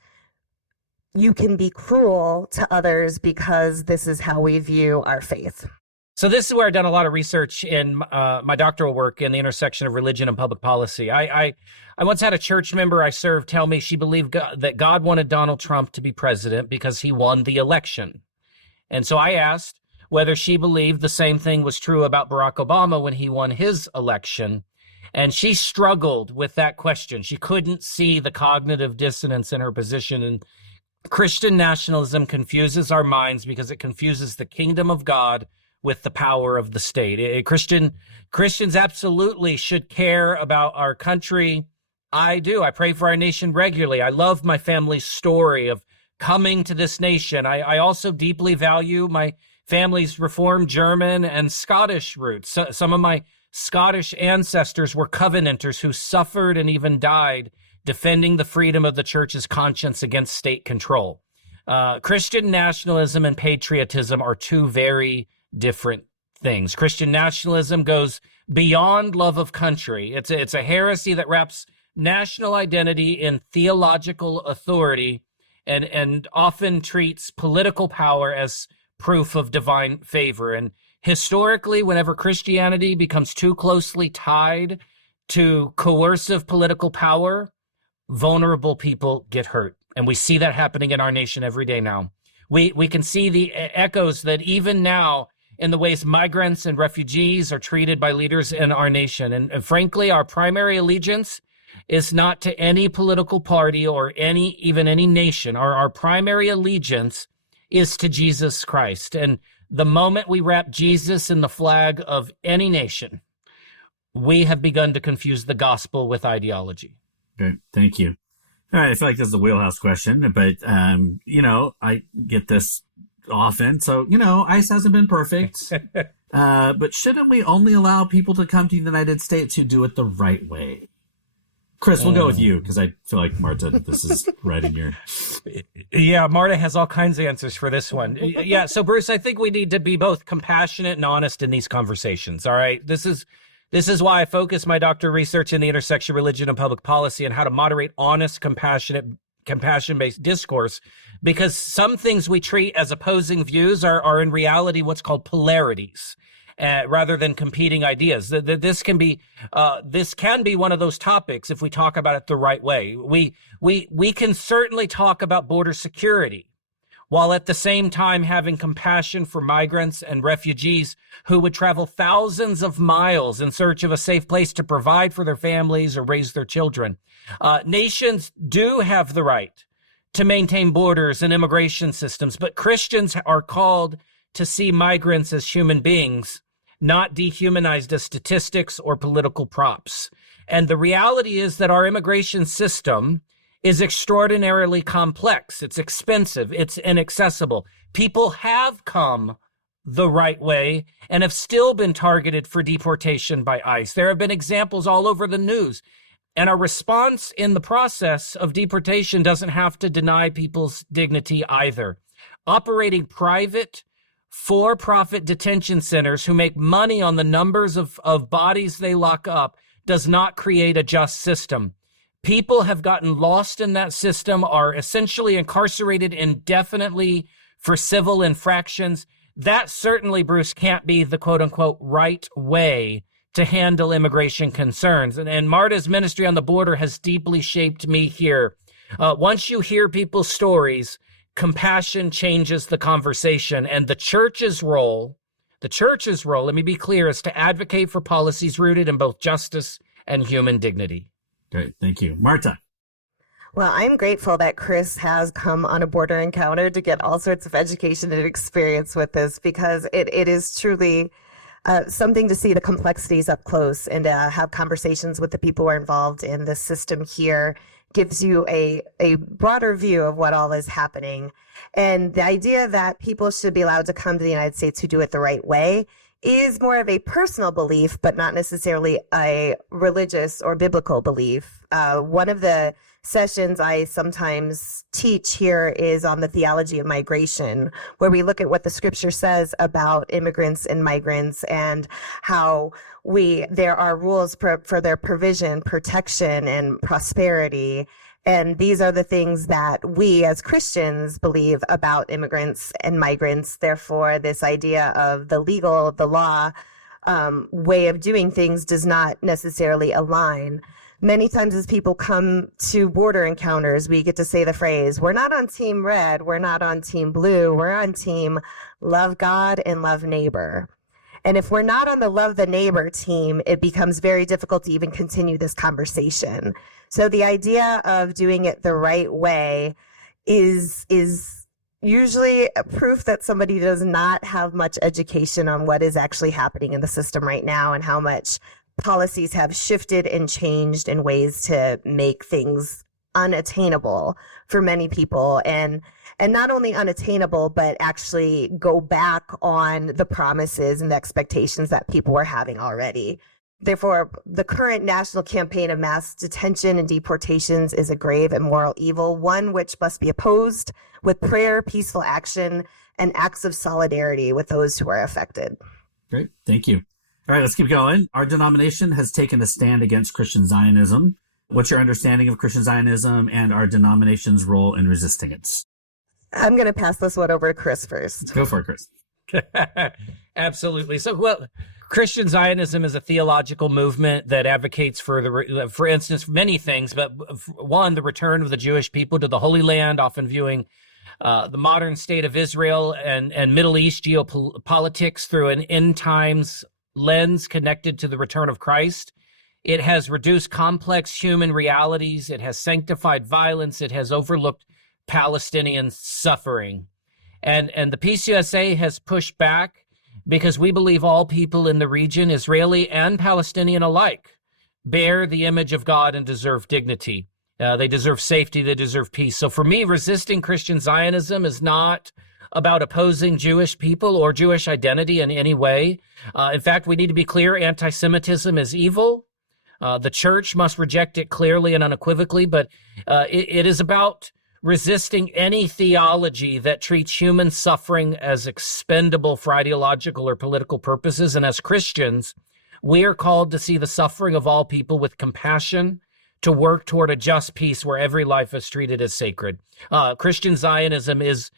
you can be cruel to others because this is how we view our faith. So this is where I've done a lot of research in my doctoral work in the intersection of religion and public policy. I once had a church member I served tell me she believed that God wanted Donald Trump to be president because he won the election. And so I asked whether she believed the same thing was true about Barack Obama when he won his election. And she struggled with that question. She couldn't see the cognitive dissonance in her position. And Christian nationalism confuses our minds because it confuses the kingdom of God with the power of the state. Christians absolutely should care about our country. I do. I pray for our nation regularly. I love my family's story of coming to this nation. I also deeply value my family's Reformed German and Scottish roots. Some of my Scottish ancestors were covenanters who suffered and even died defending the freedom of the church's conscience against state control. Christian nationalism and patriotism are two very different things. Christian nationalism goes beyond love of country. It's a heresy that wraps national identity in theological authority and often treats political power as proof of divine favor. And historically, whenever Christianity becomes too closely tied to coercive political power, vulnerable people get hurt. And we see that happening in our nation every day now. We can see the echoes that even now in the ways migrants and refugees are treated by leaders in our nation. And frankly, our primary allegiance is not to any political party or even any nation. Our primary allegiance is to Jesus Christ. And the moment we wrap Jesus in the flag of any nation, we have begun to confuse the gospel with ideology. Great. Thank you. All right. I feel like this is a wheelhouse question, but, I get this often. So, ICE hasn't been perfect. But shouldn't we only allow people to come to the United States who do it the right way? Kris, we'll go with you because I feel like, Marta, this is right in your... Yeah, Marta has all kinds of answers for this one. Yeah, so Bruce, I think we need to be both compassionate and honest in these conversations, all right? This is why I focus my doctoral research in the intersection of religion and public policy and how to moderate honest, compassion-based discourse, because some things we treat as opposing views are in reality what's called polarities. Rather than competing ideas. This can be one of those topics if we talk about it the right way. We can certainly talk about border security while at the same time having compassion for migrants and refugees who would travel thousands of miles in search of a safe place to provide for their families or raise their children. Nations do have the right to maintain borders and immigration systems, but Christians are called to see migrants as human beings, not dehumanized as statistics or political props. And the reality is that our immigration system is extraordinarily complex. It's expensive. It's inaccessible. People have come the right way and have still been targeted for deportation by ICE. There have been examples all over the news. And our response in the process of deportation doesn't have to deny people's dignity either. Operating private for-profit detention centers who make money on the numbers of bodies they lock up does not create a just system. People have gotten lost in that system, are essentially incarcerated indefinitely for civil infractions. That certainly, Bruce, can't be the quote-unquote right way to handle immigration concerns. And Marta's ministry on the border has deeply shaped me here. Once you hear people's stories, compassion changes the conversation, and the church's role, let me be clear, is to advocate for policies rooted in both justice and human dignity. Great. Thank you. Marta. Well, I'm grateful that Kris has come on a border encounter to get all sorts of education and experience with this, because it is truly something to see the complexities up close and have conversations with the people who are involved in the system here. Gives you a broader view of what all is happening. And the idea that people should be allowed to come to the United States who do it the right way is more of a personal belief, but not necessarily a religious or biblical belief. One of the sessions I sometimes teach here is on the theology of migration, where we look at what the scripture says about immigrants and migrants and how there are rules for their provision, protection, and prosperity. And these are the things that we as Christians believe about immigrants and migrants. Therefore, this idea of the law way of doing things does not necessarily align. Many times as people come to border encounters, we get to say the phrase, we're not on team red, we're not on team blue, we're on team love God and love neighbor. And if we're not on the love the neighbor team, it becomes very difficult to even continue this conversation. So the idea of doing it the right way is usually a proof that somebody does not have much education on what is actually happening in the system right now and how much policies have shifted and changed in ways to make things unattainable for many people, and not only unattainable, but actually go back on the promises and the expectations that people were having already. Therefore, the current national campaign of mass detention and deportations is a grave and moral evil, one which must be opposed with prayer, peaceful action, and acts of solidarity with those who are affected. Great. Thank you. All right, let's keep going. Our denomination has taken a stand against Christian Zionism. What's your understanding of Christian Zionism and our denomination's role in resisting it? I'm going to pass this one over to Kris first. Go for it, Kris. Absolutely. So, Christian Zionism is a theological movement that advocates for instance, many things, but one, the return of the Jewish people to the Holy Land, often viewing the modern state of Israel and Middle East geopolitics through an end times lens connected to the return of Christ. It has reduced complex human realities. It has sanctified violence. It has overlooked Palestinian suffering. And the PCUSA has pushed back because we believe all people in the region, Israeli and Palestinian alike, bear the image of God and deserve dignity. They deserve safety. They deserve peace. So for me, resisting Christian Zionism is not about opposing Jewish people or Jewish identity in any way. In fact, we need to be clear, anti-Semitism is evil. The church must reject it clearly and unequivocally, but it is about resisting any theology that treats human suffering as expendable for ideological or political purposes. And as Christians, we are called to see the suffering of all people with compassion, to work toward a just peace where every life is treated as sacred. Christian Zionism is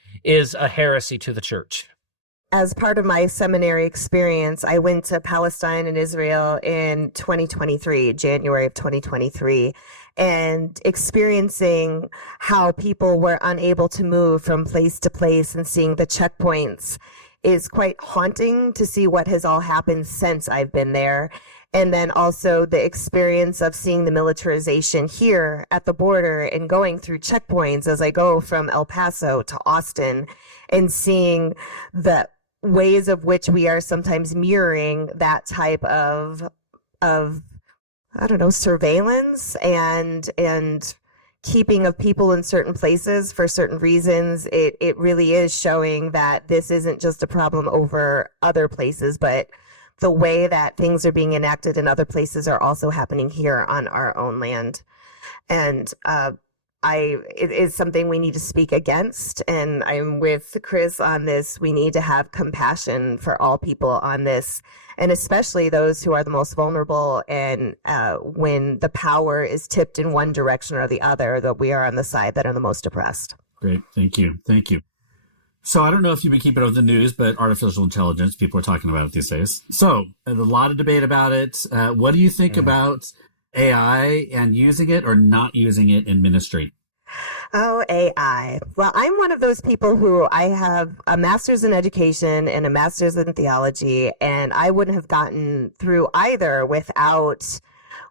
a heresy to the church. As part of my seminary experience, I went to Palestine and Israel in 2023, January of 2023, and experiencing how people were unable to move from place to place and seeing the checkpoints is quite haunting to see what has all happened since I've been there. And then also the experience of seeing the militarization here at the border and going through checkpoints as I go from El Paso to Austin and seeing the ways of which we are sometimes mirroring that type of I don't know, surveillance and keeping of people in certain places for certain reasons. It really is showing that this isn't just a problem over other places, but the way that things are being enacted in other places are also happening here on our own land. And it is something we need to speak against. And I'm with Kris on this. We need to have compassion for all people on this, and especially those who are the most vulnerable. And when the power is tipped in one direction or the other, that we are on the side that are the most oppressed. Great. Thank you. Thank you. So I don't know if you've been keeping up with the news, but artificial intelligence, people are talking about it these days. So a lot of debate about it. What do you think about AI and using it or not using it in ministry? Oh, AI. Well, I'm one of those people who I have a master's in education and a master's in theology, and I wouldn't have gotten through either without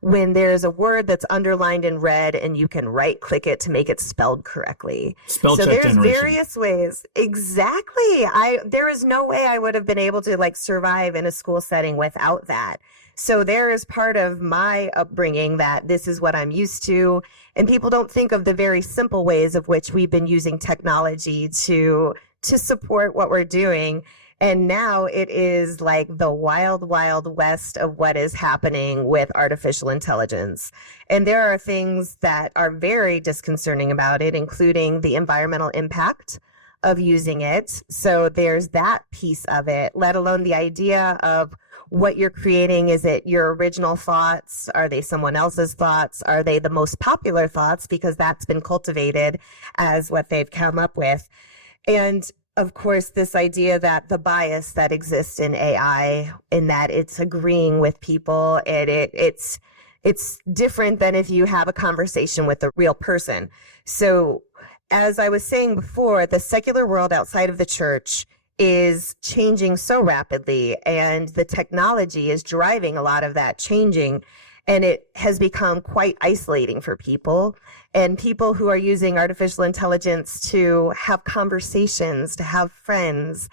when there's a word that's underlined in red and you can right click it to make it spelled correctly. Spell check generation. So there's various ways. Exactly. There is no way I would have been able to survive in a school setting without that. So there is part of my upbringing that this is what I'm used to. And people don't think of the very simple ways of which we've been using technology to support what we're doing. And now it is like the wild, wild west of what is happening with artificial intelligence. And there are things that are very disconcerting about it, including the environmental impact of using it. So there's that piece of it, let alone the idea of what you're creating. Is it your original thoughts? Are they someone else's thoughts? Are they the most popular thoughts? Because that's been cultivated as what they've come up with. And of course, this idea that the bias that exists in AI, in that it's agreeing with people, and it's different than if you have a conversation with a real person. So as I was saying before, the secular world outside of the church is changing so rapidly, and the technology is driving a lot of that changing. And it has become quite isolating for people. And people who are using artificial intelligence to have conversations, to have friends,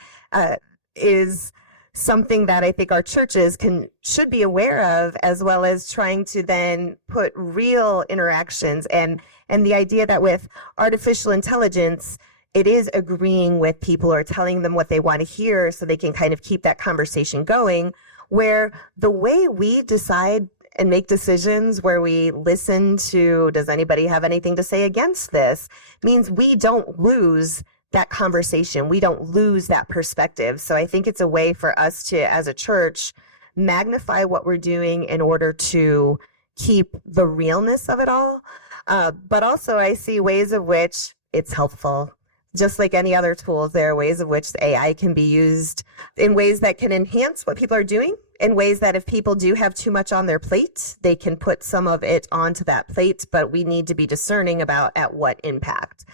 is something that I think our churches should be aware of, as well as trying to then put real interactions. And the idea that with artificial intelligence, it is agreeing with people or telling them what they want to hear so they can kind of keep that conversation going, where the way we decide and make decisions, where we listen to, does anybody have anything to say against this, means we don't lose that conversation. We don't lose that perspective. So I think it's a way for us to, as a church, magnify what we're doing in order to keep the realness of it all. But also I see ways of which it's helpful. Just like any other tools, there are ways of which the AI can be used in ways that can enhance what people are doing, in ways that if people do have too much on their plate, they can put some of it onto that plate, but we need to be discerning about at what impact.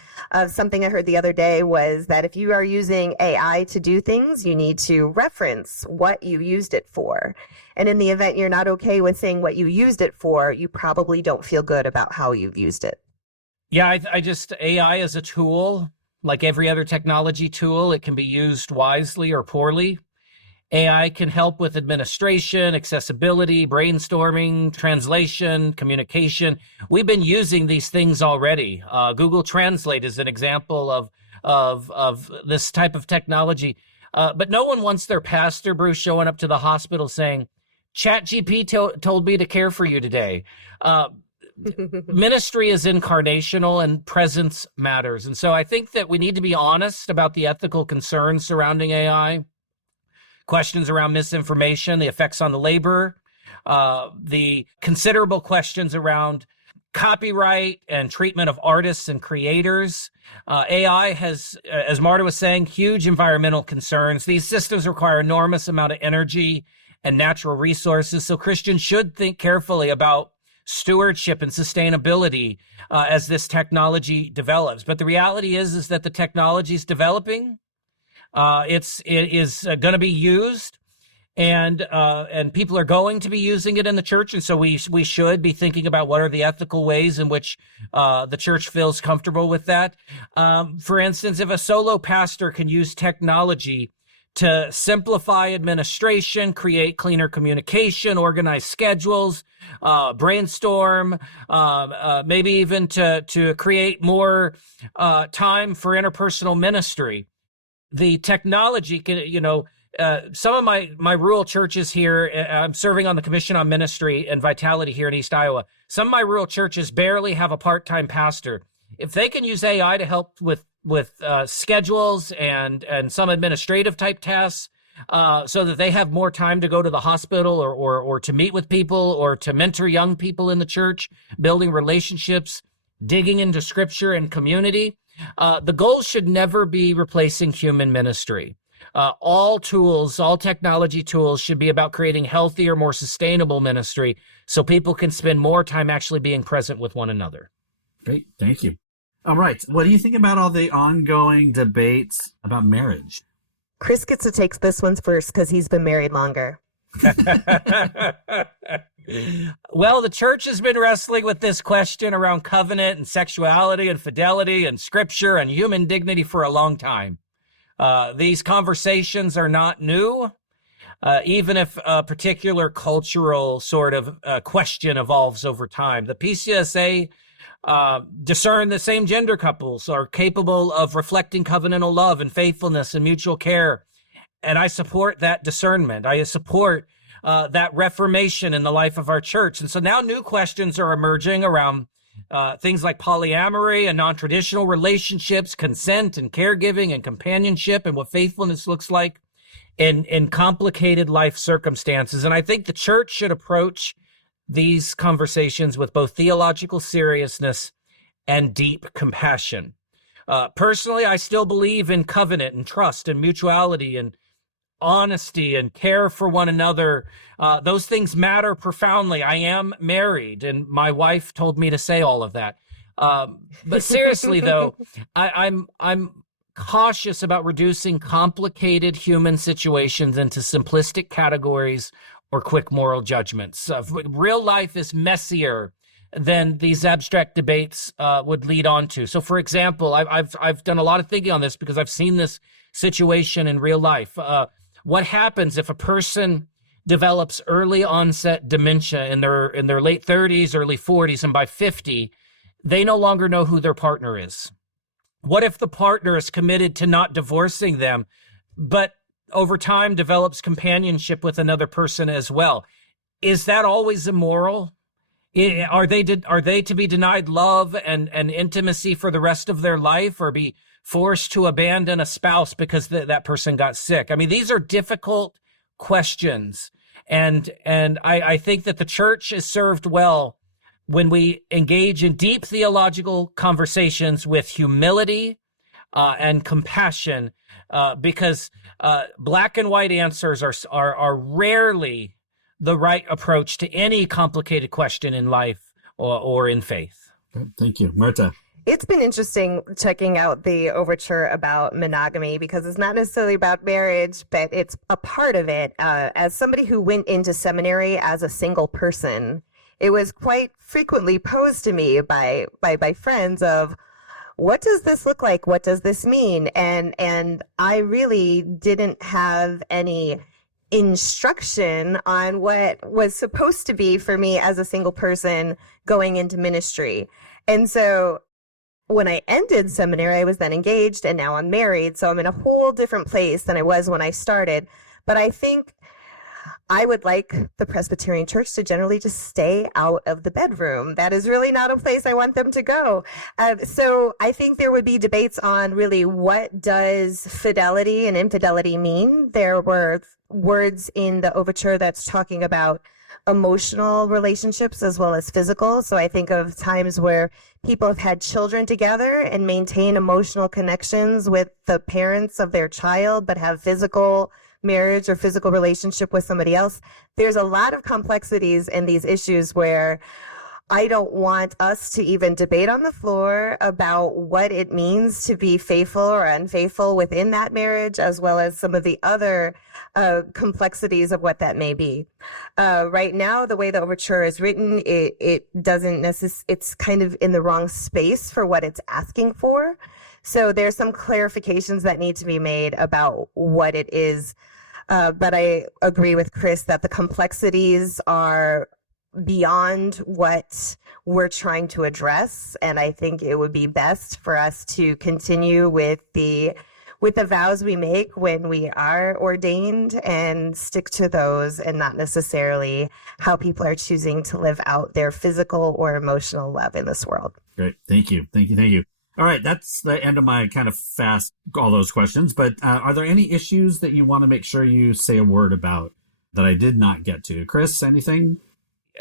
Something I heard the other day was that if you are using AI to do things, you need to reference what you used it for. And in the event you're not okay with saying what you used it for, you probably don't feel good about how you've used it. Yeah, I just, AI is a tool. Like every other technology tool, it can be used wisely or poorly. AI can help with administration, accessibility, brainstorming, translation, communication. We've been using these things already. Google Translate is an example of this type of technology. But no one wants their pastor, Bruce, showing up to the hospital saying, ChatGPT told me to care for you today. Ministry is incarnational and presence matters. And so I think that we need to be honest about the ethical concerns surrounding AI, questions around misinformation, the effects on the laborer, the considerable questions around copyright and treatment of artists and creators. AI has, as Marta was saying, huge environmental concerns. These systems require enormous amount of energy and natural resources. So Christians should think carefully about stewardship and sustainability as this technology develops. But the reality is that the technology is developing. It is going to be used, and people are going to be using it in the church. And so we should be thinking about what are the ethical ways in which the church feels comfortable with that. For instance, if a solo pastor can use technology to simplify administration, create cleaner communication, organize schedules, brainstorm, maybe even to create more time for interpersonal ministry. The technology can, some of my rural churches here, I'm serving on the Commission on Ministry and Vitality here in East Iowa. Some of my rural churches barely have a part-time pastor. If they can use AI to help with schedules and some administrative type tasks, so that they have more time to go to the hospital or to meet with people or to mentor young people in the church, building relationships, digging into scripture and community. The goal should never be replacing human ministry. All technology tools should be about creating healthier, more sustainable ministry so people can spend more time actually being present with one another. Great. Thank you. All right. What do you think about all the ongoing debates about marriage? Kris gets to take this one first because he's been married longer. Well, the church has been wrestling with this question around covenant and sexuality and fidelity and scripture and human dignity for a long time. These conversations are not new, even if a particular cultural sort of question evolves over time. The PCSA discern that same gender couples are capable of reflecting covenantal love and faithfulness and mutual care. And I support that discernment. I support that reformation in the life of our church. And so now new questions are emerging around things like polyamory and non-traditional relationships, consent and caregiving and companionship, and what faithfulness looks like in complicated life circumstances. And I think the church should approach these conversations with both theological seriousness and deep compassion. Personally, I still believe in covenant and trust and mutuality and honesty and care for one another. Those things matter profoundly. I am married, and my wife told me to say all of that. But seriously, though, I'm cautious about reducing complicated human situations into simplistic categories or quick moral judgments. Real life is messier than these abstract debates would lead on to. So, for example, I've done a lot of thinking on this because I've seen this situation in real life. What happens if a person develops early onset dementia in their late 30s, early 40s, and by 50, they no longer know who their partner is? What if the partner is committed to not divorcing them, but over time develops companionship with another person as well? Is that always immoral? Are they to be denied love and intimacy for the rest of their life, or be forced to abandon a spouse because that person got sick? I mean, these are difficult questions. And I think that the church is served well when we engage in deep theological conversations with humility and compassion, because black and white answers are rarely the right approach to any complicated question in life or in faith. Thank you. Marta. It's been interesting checking out the overture about monogamy, because it's not necessarily about marriage, but it's a part of it. As somebody who went into seminary as a single person, it was quite frequently posed to me by friends of, what does this look like? What does this mean? And I really didn't have any instruction on what was supposed to be for me as a single person going into ministry. And so when I ended seminary, I was then engaged, and now I'm married. So I'm in a whole different place than I was when I started. But I think I would like the Presbyterian Church to generally just stay out of the bedroom. That is really not a place I want them to go. So I think there would be debates on really what does fidelity and infidelity mean. There were words in the overture that's talking about emotional relationships as well as physical. So I think of times where people have had children together and maintain emotional connections with the parents of their child, but have physical marriage or physical relationship with somebody else. There's a lot of complexities in these issues where I don't want us to even debate on the floor about what it means to be faithful or unfaithful within that marriage, as well as some of the other complexities of what that may be. Right now, the way the overture is written, it doesn't it's kind of in the wrong space for what it's asking for. So there's some clarifications that need to be made about what it is. But I agree with Kris that the complexities are beyond what we're trying to address. And I think it would be best for us to continue with the vows we make when we are ordained and stick to those, and not necessarily how people are choosing to live out their physical or emotional love in this world. Great. Thank you. All right. That's the end of my kind of fast, all those questions. But are there any issues that you want to make sure you say a word about that I did not get to? Kris, anything?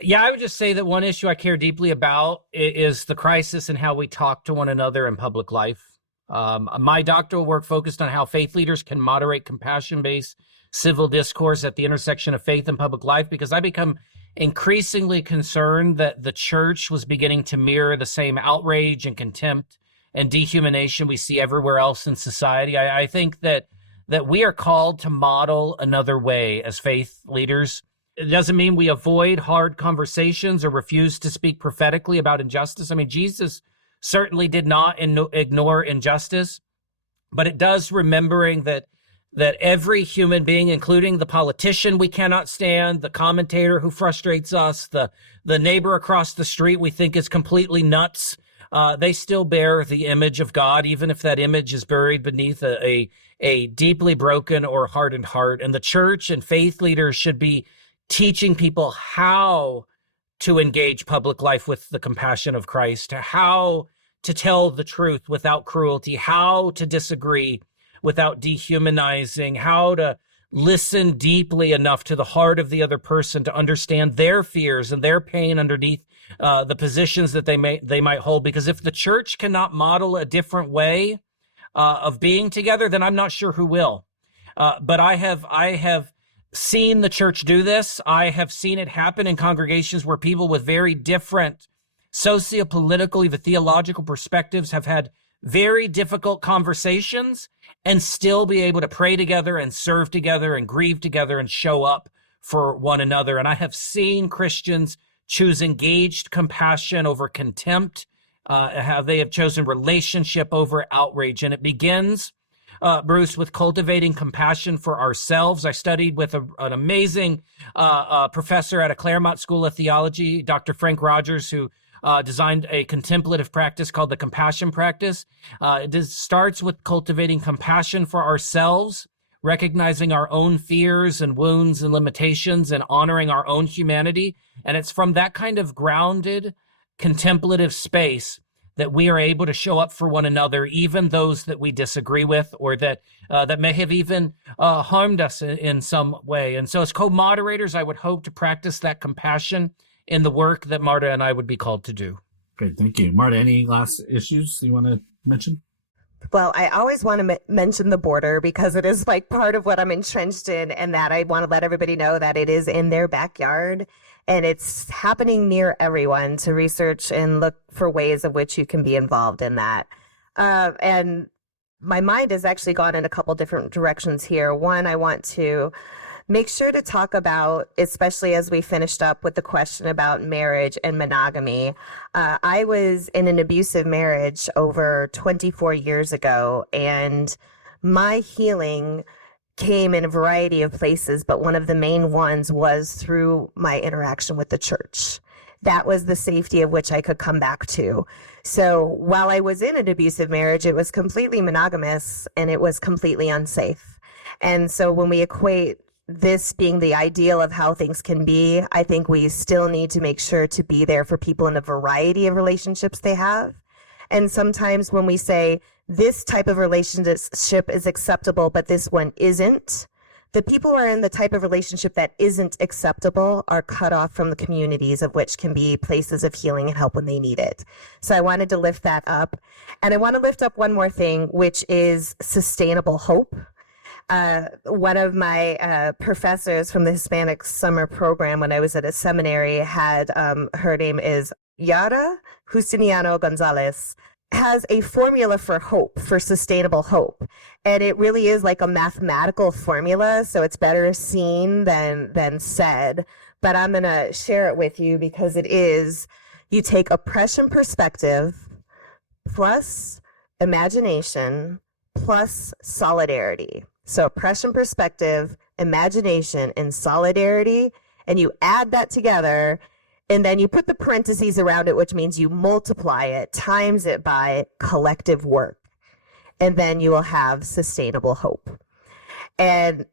Yeah, I would just say that one issue I care deeply about is the crisis in how we talk to one another in public life. My doctoral work focused on how faith leaders can moderate compassion-based civil discourse at the intersection of faith and public life, because I become increasingly concerned that the church was beginning to mirror the same outrage and contempt and dehumanization we see everywhere else in society. I think that we are called to model another way as faith leaders. It doesn't mean we avoid hard conversations or refuse to speak prophetically about injustice. I mean, Jesus certainly did not ignore injustice, but it does remembering that every human being, including the politician we cannot stand, the commentator who frustrates us, the neighbor across the street we think is completely nuts, they still bear the image of God, even if that image is buried beneath a deeply broken or hardened heart. And the church and faith leaders should be teaching people how to engage public life with the compassion of Christ, how to tell the truth without cruelty, how to disagree without dehumanizing, how to listen deeply enough to the heart of the other person to understand their fears and their pain underneath the positions that they might hold. Because if the church cannot model a different way of being together, then I'm not sure who will. But I have seen the church do this. I have seen it happen in congregations where people with very different socio-political, even theological perspectives have had very difficult conversations and still be able to pray together and serve together and grieve together and show up for one another. And I have seen Christians choose engaged compassion over contempt, how they have chosen relationship over outrage. And it begins, Bruce, with cultivating compassion for ourselves. I studied with an amazing professor at a Claremont School of Theology, Dr. Frank Rogers, who designed a contemplative practice called the Compassion Practice. It starts with cultivating compassion for ourselves, recognizing our own fears and wounds and limitations, and honoring our own humanity. And it's from that kind of grounded, contemplative space that we are able to show up for one another, even those that we disagree with or that may have even harmed us in some way. And so as co-moderators, I would hope to practice that compassion in the work that Marta and I would be called to do. Great, thank you. Marta, any last issues you want to mention? Well, I always want to mention the border because it is like part of what I'm entrenched in, and that I want to let everybody know that it is in their backyard and it's happening near everyone, to research and look for ways of which you can be involved in that. And my mind has actually gone in a couple different directions here. One, I want to make sure to talk about, especially as we finished up with the question about marriage and monogamy. I was in an abusive marriage over 24 years ago, and my healing came in a variety of places, but one of the main ones was through my interaction with the church. That was the safety of which I could come back to. So while I was in an abusive marriage, it was completely monogamous and it was completely unsafe. And so when we equate this being the ideal of how things can be, I think we still need to make sure to be there for people in a variety of relationships they have. And sometimes when we say this type of relationship is acceptable, but this one isn't, the people who are in the type of relationship that isn't acceptable are cut off from the communities of which can be places of healing and help when they need it. So I wanted to lift that up. And I want to lift up one more thing, which is sustainable hope. One of my professors from the Hispanic summer program when I was at a seminary had, her name is Yara Justiniano Gonzalez, has a formula for hope, for sustainable hope. And it really is like a mathematical formula, so it's better seen than said. But I'm going to share it with you because it is, you take oppression perspective plus imagination plus solidarity. So oppression perspective, imagination, and solidarity, and you add that together, and then you put the parentheses around it, which means you multiply it, times it by collective work, and then you will have sustainable hope. And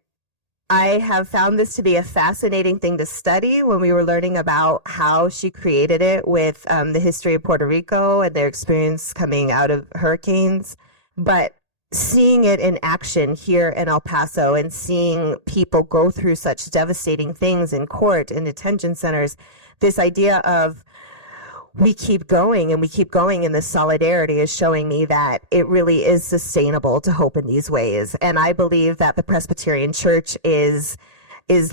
I have found this to be a fascinating thing to study when we were learning about how she created it with the history of Puerto Rico and their experience coming out of hurricanes. But seeing it in action here in El Paso and seeing people go through such devastating things in court and detention centers, this idea of we keep going and we keep going in this solidarity is showing me that it really is sustainable to hope in these ways. And I believe that the Presbyterian Church is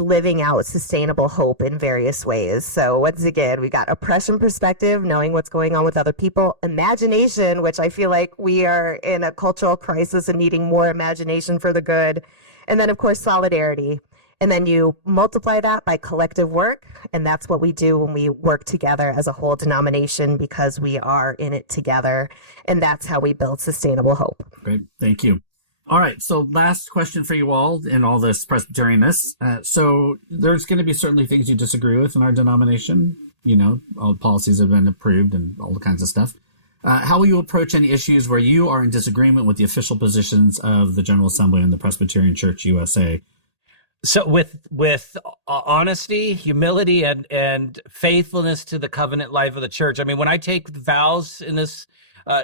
living out sustainable hope in various ways. So once again, we got oppression perspective, knowing what's going on with other people, imagination, which I feel like we are in a cultural crisis and needing more imagination for the good. And then of course, solidarity. And then you multiply that by collective work. And that's what we do when we work together as a whole denomination, because we are in it together. And that's how we build sustainable hope. Great. Thank you. All right. So last question for you all in all this Presbyterianness. So there's going to be certainly things you disagree with in our denomination. You know, all policies have been approved and all kinds of stuff. How will you approach any issues where you are in disagreement with the official positions of the General Assembly and the Presbyterian Church USA? So with honesty, humility, and faithfulness to the covenant life of the church. I mean, when I take vows in this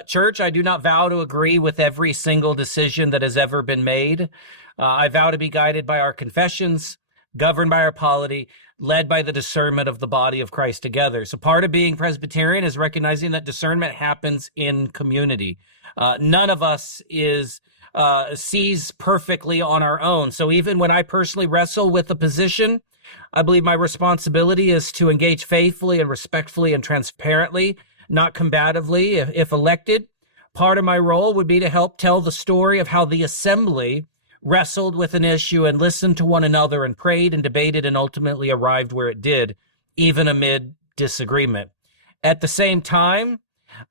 church, I do not vow to agree with every single decision that has ever been made. I vow to be guided by our confessions, governed by our polity, led by the discernment of the body of Christ together. So part of being Presbyterian is recognizing that discernment happens in community. None of us sees perfectly on our own. So even when I personally wrestle with a position, I believe my responsibility is to engage faithfully and respectfully and transparently, not combatively, if elected. Part of my role would be to help tell the story of how the assembly wrestled with an issue and listened to one another and prayed and debated and ultimately arrived where it did, even amid disagreement. At the same time,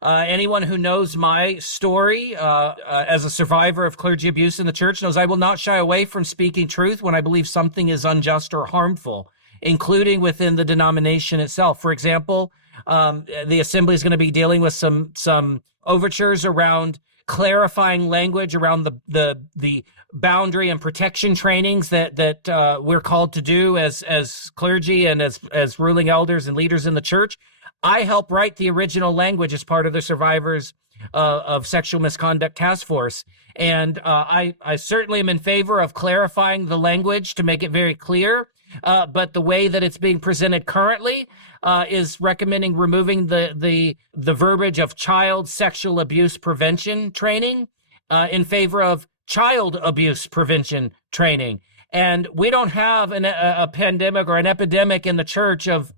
anyone who knows my story as a survivor of clergy abuse in the church knows I will not shy away from speaking truth when I believe something is unjust or harmful, including within the denomination itself. For example, the assembly is going to be dealing with some overtures around clarifying language around the boundary and protection trainings that we're called to do as clergy and as ruling elders and leaders in the church. I help write the original language as part of the Survivors of Sexual Misconduct Task Force. And I certainly am in favor of clarifying the language to make it very clear. But the way that it's being presented currently is recommending removing the verbiage of child sexual abuse prevention training in favor of child abuse prevention training. And we don't have a pandemic or an epidemic in the church of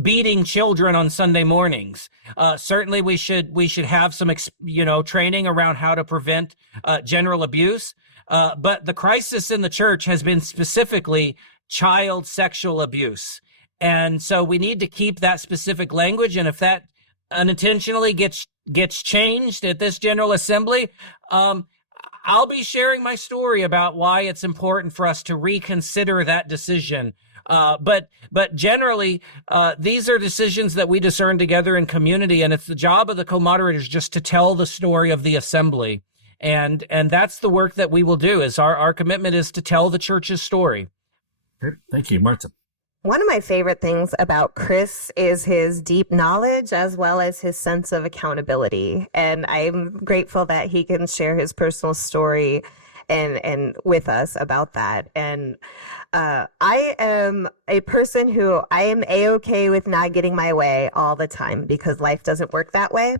beating children on Sunday mornings. Certainly we should have some training around how to prevent general abuse. But the crisis in the church has been specifically child sexual abuse. And so we need to keep that specific language. And if that unintentionally gets changed at this General Assembly, I'll be sharing my story about why it's important for us to reconsider that decision. But generally, these are decisions that we discern together in community, and it's the job of the co-moderators just to tell the story of the assembly. And that's the work that we will do. Is our commitment is to tell the church's story. Great. Thank you, Marta. One of my favorite things about Kris is his deep knowledge as well as his sense of accountability. And I'm grateful that he can share his personal story and with us about that. And I am a person who I am A-okay with not getting my way all the time because life doesn't work that way.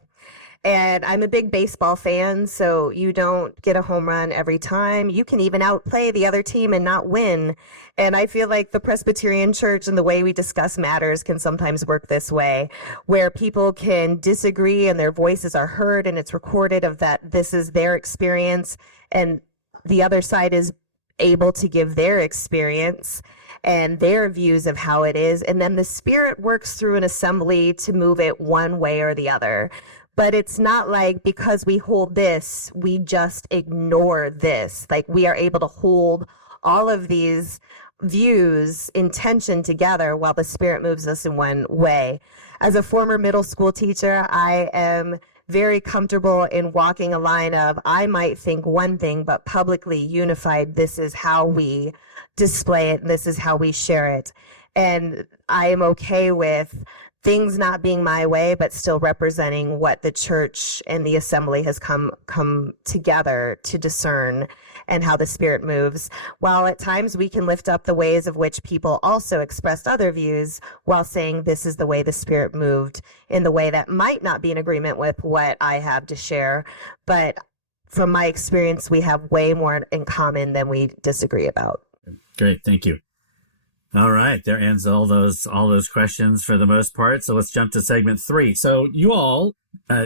And I'm a big baseball fan, so you don't get a home run every time. You can even outplay the other team and not win. And I feel like the Presbyterian Church and the way we discuss matters can sometimes work this way, where people can disagree and their voices are heard and it's recorded of that this is their experience and the other side is able to give their experience and their views of how it is. And then the Spirit works through an assembly to move it one way or the other. But it's not like because we hold this, we just ignore this. Like we are able to hold all of these views in tension together while the Spirit moves us in one way. As a former middle school teacher, I am very comfortable in walking a line of, I might think one thing, but publicly unified, this is how we display it, and this is how we share it. And I am okay with things not being my way, but still representing what the church and the assembly has come together to discern and how the Spirit moves. While at times we can lift up the ways of which people also expressed other views while saying this is the way the Spirit moved in the way that might not be in agreement with what I have to share. But from my experience, we have way more in common than we disagree about. Great. Thank you. All right. There ends all those questions for the most part. So let's jump to segment 3. So you all,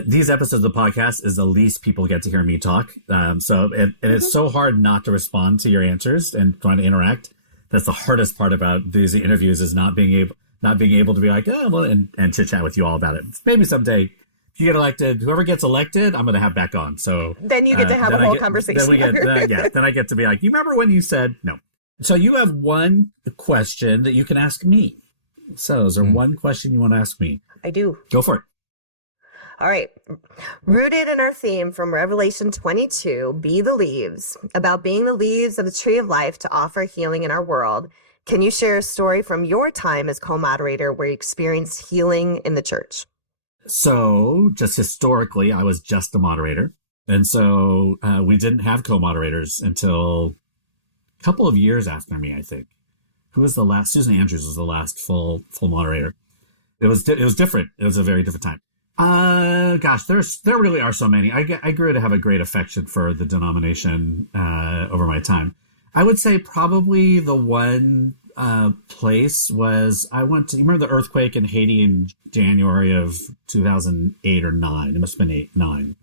these episodes of the podcast is the least people get to hear me talk. So it's so hard not to respond to your answers and trying to interact. That's the hardest part about these interviews is not being able to be like, oh, well, and chit chat with you all about it. Maybe someday if you get elected, whoever gets elected, I'm going to have back on. So then you get to have a whole conversation. Then I get to be like, you remember when you said no? So you have one question that you can ask me. So is there one question you want to ask me? I do. Go for it. All right. Rooted in our theme from Revelation 22, Be the Leaves, about being the leaves of the tree of life to offer healing in our world, can you share a story from your time as co-moderator where you experienced healing in the church? So just historically, I was just a moderator. And so we didn't have co-moderators until couple of years after me, I think. Who was the last? Susan Andrews was the last full moderator. It was different. It was a very different time. Gosh, there really are so many. I grew to have a great affection for the denomination over my time. I would say probably the one place was I went to. You remember the earthquake in Haiti in January of 2008 or 9? It must have been 9.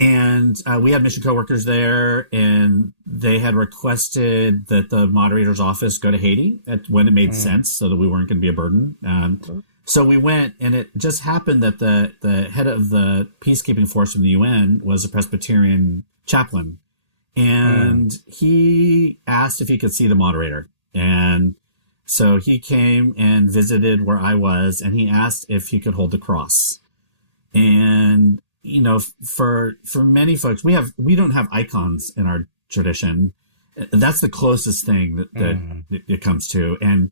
And we had mission coworkers there, and they had requested that the moderator's office go to Haiti when it made sense, so that we weren't going to be a burden. So we went, and it just happened that the head of the peacekeeping force from the UN was a Presbyterian chaplain, and he asked if he could see the moderator. And so he came and visited where I was, and he asked if he could hold the cross. And you know, for many folks, we don't have icons in our tradition. That's the closest thing that it comes to. And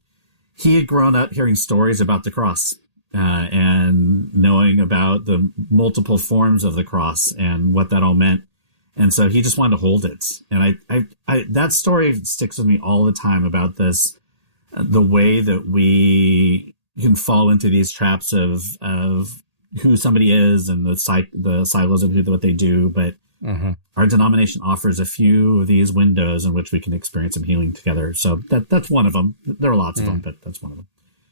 he had grown up hearing stories about the cross and knowing about the multiple forms of the cross and what that all meant. And so he just wanted to hold it. And I that story sticks with me all the time about this, the way that we can fall into these traps of who somebody is and the silos of what they do. But our denomination offers a few of these windows in which we can experience some healing together. So that's one of them. There are lots of them, but that's one of them.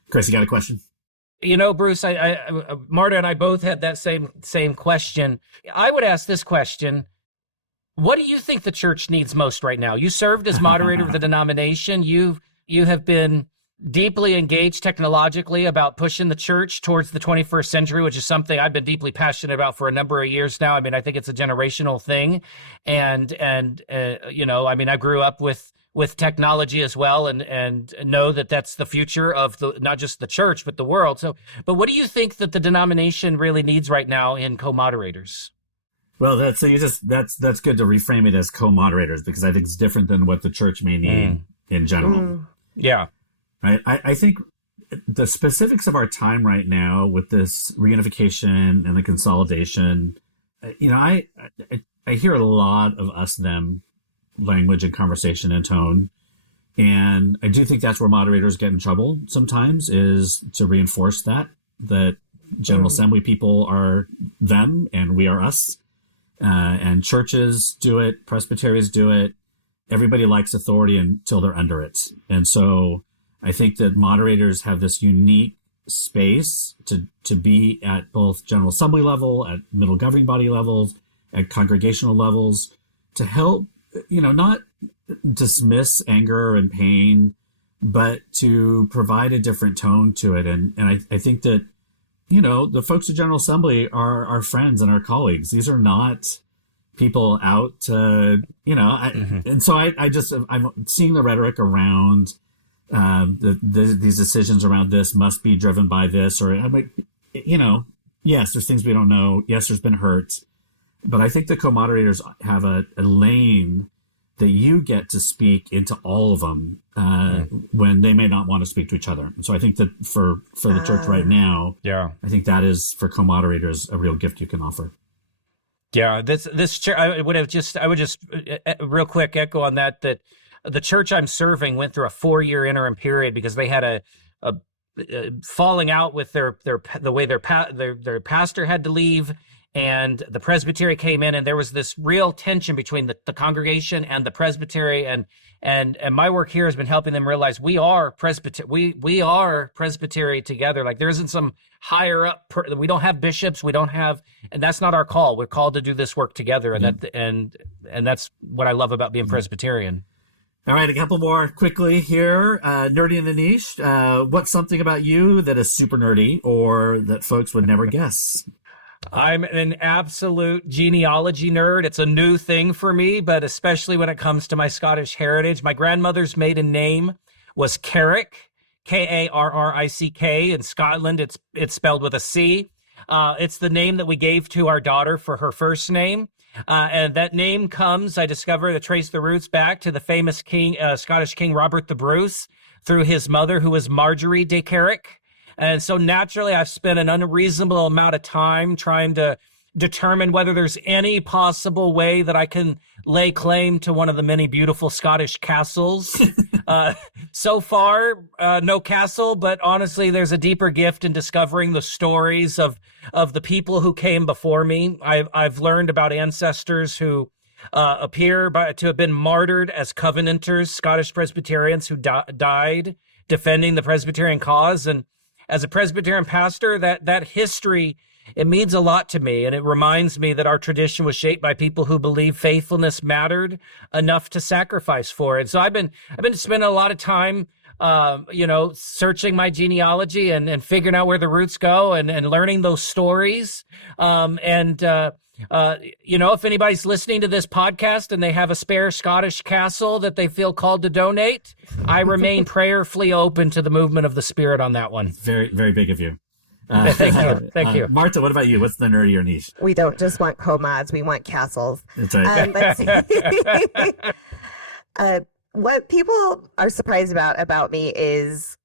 Kris, you got a question? You know, Bruce, I Marta and I both had that same question. I would ask this question. What do you think the church needs most right now? You served as moderator of the denomination. You have been deeply engaged technologically about pushing the church towards the 21st century, which is something I've been deeply passionate about for a number of years now. I mean, I think it's a generational thing. And I mean, I grew up with technology as well, and know that that's the future of not just the church, but the world. So, but what do you think that the denomination really needs right now in co-moderators? Well, that's good to reframe it as co-moderators, because I think it's different than what the church may need in general. Yeah. Right. I think the specifics of our time right now with this reunification and the consolidation, I hear a lot of us, them language and conversation and tone. And I do think that's where moderators get in trouble sometimes, is to reinforce that General Assembly people are them and we are us. And churches do it, presbyteries do it. Everybody likes authority until they're under it. And so I think that moderators have this unique space to be at both General Assembly level, at middle governing body levels, at congregational levels, to help, not dismiss anger and pain, but to provide a different tone to it. And I think that, the folks at General Assembly are our friends and our colleagues. These are not people out to, and so I'm seeing the rhetoric around these decisions around this must be driven by this, or I'm like, yes, there's things we don't know. Yes, there's been hurt, but I think the co-moderators have a lane that you get to speak into all of them when they may not want to speak to each other. And so I think that for the church right now, I think that is, for co-moderators, a real gift you can offer. Yeah, this church, I would just real quick echo on that the church I'm serving went through a 4-year interim period because they had a falling out with the way their pastor had to leave, and the Presbytery came in, and there was this real tension between the congregation and the Presbytery, and my work here has been helping them realize we are we are Presbytery together. Like, there isn't some higher up. We don't have bishops. We don't have, and that's not our call. We're called to do this work together, and that's what I love about being Presbyterian. All right, a couple more quickly here. Nerdy in the niche. What's something about you that is super nerdy or that folks would never guess? I'm an absolute genealogy nerd. It's a new thing for me, but especially when it comes to my Scottish heritage. My grandmother's maiden name was Carrick, Karrick. In Scotland, it's spelled with a C. It's the name that we gave to our daughter for her first name. And that name comes, I discovered, to trace the roots back to the famous Scottish King Robert the Bruce through his mother, who was Marjorie de Carrick. And so naturally, I've spent an unreasonable amount of time trying to determine whether there's any possible way that I can lay claim to one of the many beautiful Scottish castles. So far, no castle, but honestly, there's a deeper gift in discovering the stories of the people who came before me. I've learned about ancestors who appear to have been martyred as Covenanters, Scottish Presbyterians who died defending the Presbyterian cause. And as a Presbyterian pastor, that history, it means a lot to me, and it reminds me that our tradition was shaped by people who believed faithfulness mattered enough to sacrifice for it. So I've been spending a lot of time, searching my genealogy and figuring out where the roots go and learning those stories. If anybody's listening to this podcast and they have a spare Scottish castle that they feel called to donate, I remain prayerfully open to the movement of the Spirit on that one. Very, very big of you. Thank you. Marta, what about you? What's the nerdier niche? We don't just want co-mods, we want castles. That's right. What people are surprised about me is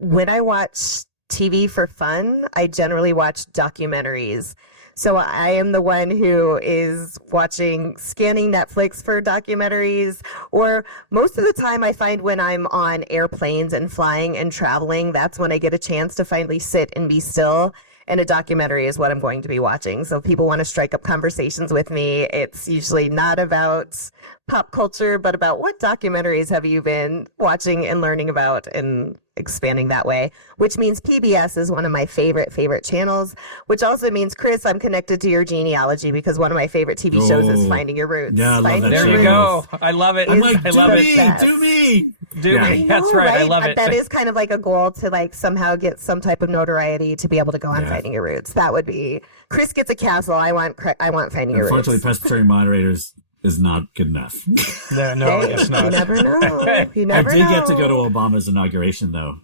when I watch TV for fun, I generally watch documentaries. So I am the one who is scanning Netflix for documentaries, or most of the time I find when I'm on airplanes and flying and traveling, that's when I get a chance to finally sit and be still. And a documentary is what I'm going to be watching. So if people want to strike up conversations with me, it's usually not about pop culture, but about what documentaries have you been watching and learning about and expanding that way, which means PBS is one of my favorite channels, which also means, Kris, I'm connected to your genealogy because one of my favorite TV shows is Finding Your Roots. Yeah, I love that There show. You go. I love it. I'm like, I love do me. Do Yeah. we? That's right. I love it. That is kind of like a goal to like somehow get some type of notoriety to be able to go on Finding Your Roots. That would be Kris gets a castle. I want Finding Your Roots. Unfortunately, Presbyterian moderators is not good enough. No, it's not. You never know. You never I did know. get to go to Obama's inauguration, though.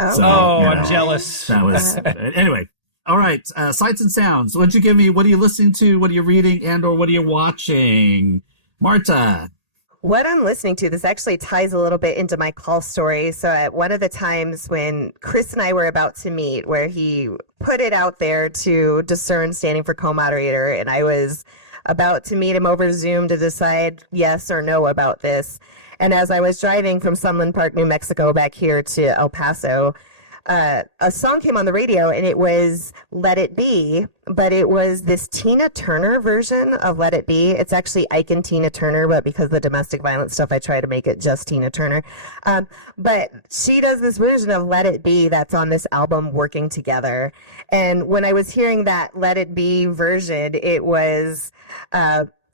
Oh, So, I'm jealous. That was anyway. All right, sights and sounds. What'd you give me? What are you listening to? What are you reading? And or what are you watching? Marta. What I'm listening to, this actually ties a little bit into my call story. So at one of the times when Kris and I were about to meet, where he put it out there to discern standing for co-moderator, and I was about to meet him over Zoom to decide yes or no about this. And as I was driving from Sunland Park, New Mexico, back here to El Paso, a song came on the radio, and it was Let It Be, but it was this Tina Turner version of Let It Be. It's actually Ike and Tina Turner, but because of the domestic violence stuff, I try to make it just Tina Turner. But she does this version of Let It Be that's on this album, Working Together. And when I was hearing that Let It Be version, it was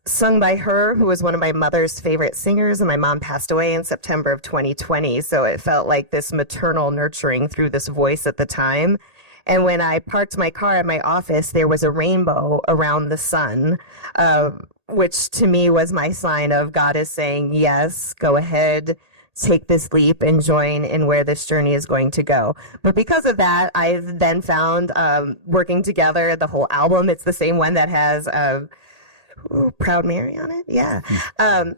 sung by her, who was one of my mother's favorite singers, and my mom passed away in September of 2020. So it felt like this maternal nurturing through this voice at the time. And when I parked my car at my office, there was a rainbow around the sun, which to me was my sign of God is saying, yes, go ahead, take this leap and join in where this journey is going to go. But because of that, I've then found Working Together, the whole album. It's the same one that has Proud Mary on it. Yeah.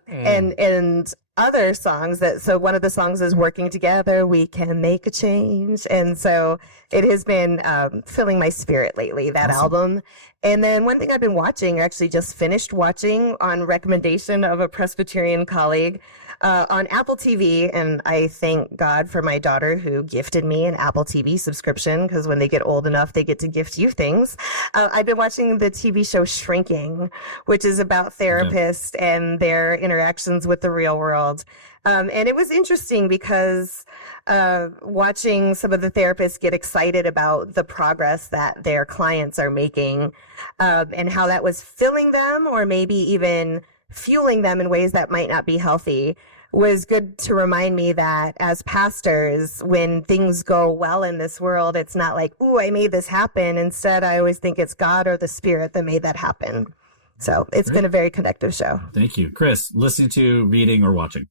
And other songs so one of the songs is Working Together, We Can Make a Change. And so it has been filling my spirit lately, that album. And then one thing I've been watching, actually just finished watching on recommendation of a Presbyterian colleague, on Apple TV, and I thank God for my daughter who gifted me an Apple TV subscription, because when they get old enough, they get to gift you things. I've been watching the TV show Shrinking, which is about therapists and their interactions with the real world. And it was interesting because watching some of the therapists get excited about the progress that their clients are making, and how that was filling them or maybe even fueling them in ways that might not be healthy, was good to remind me that as pastors, when things go well in this world, it's not like, ooh, I made this happen. Instead, I always think it's God or the Spirit that made that happen. So it's been a very connective show. Thank you. Kris, listening to, reading, or watching?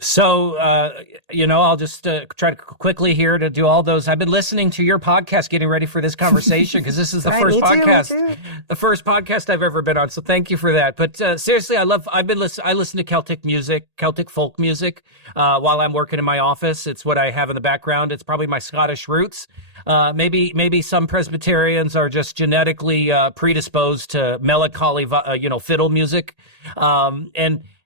So, I'll just try to quickly here to do all those. I've been listening to your podcast, getting ready for this conversation, because this is the first podcast, the first podcast I've ever been on. So thank you for that. But seriously, I listen to Celtic music, Celtic folk music, while I'm working in my office. It's what I have in the background. It's probably my Scottish roots. Maybe some Presbyterians are just genetically predisposed to melancholy, fiddle music,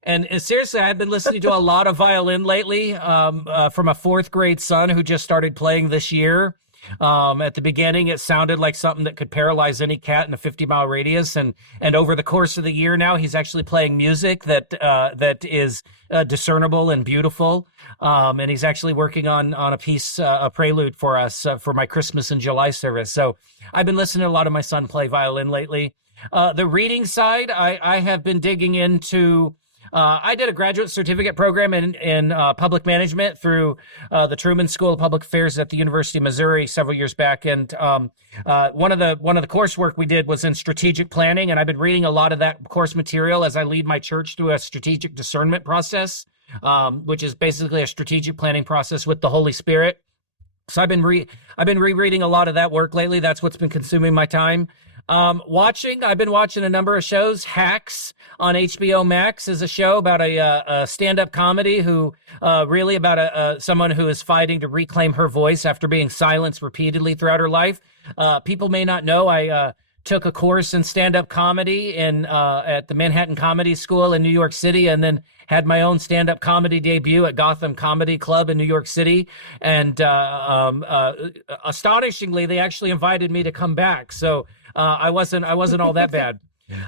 And seriously, I've been listening to a lot of violin lately, from a fourth grade son who just started playing this year. At the beginning, it sounded like something that could paralyze any cat in a 50-mile radius. And over the course of the year now, he's actually playing music that is discernible and beautiful. And he's actually working on a piece, a prelude for us for my Christmas in July service. So I've been listening to a lot of my son play violin lately. The reading side, I have been digging into... I did a graduate certificate program in public management through the Truman School of Public Affairs at the University of Missouri several years back, and one of the coursework we did was in strategic planning, and I've been reading a lot of that course material as I lead my church through a strategic discernment process, which is basically a strategic planning process with the Holy Spirit. So I've been rereading a lot of that work lately. That's what's been consuming my time. I've been watching a number of shows. Hacks on HBO Max is a show about a stand-up comedy who really about someone who is fighting to reclaim her voice after being silenced repeatedly throughout her life. People may not know I took a course in stand-up comedy at the Manhattan Comedy School in New York City, and then had my own stand-up comedy debut at Gotham Comedy Club in New York City. And astonishingly, they actually invited me to come back. So I wasn't all that bad.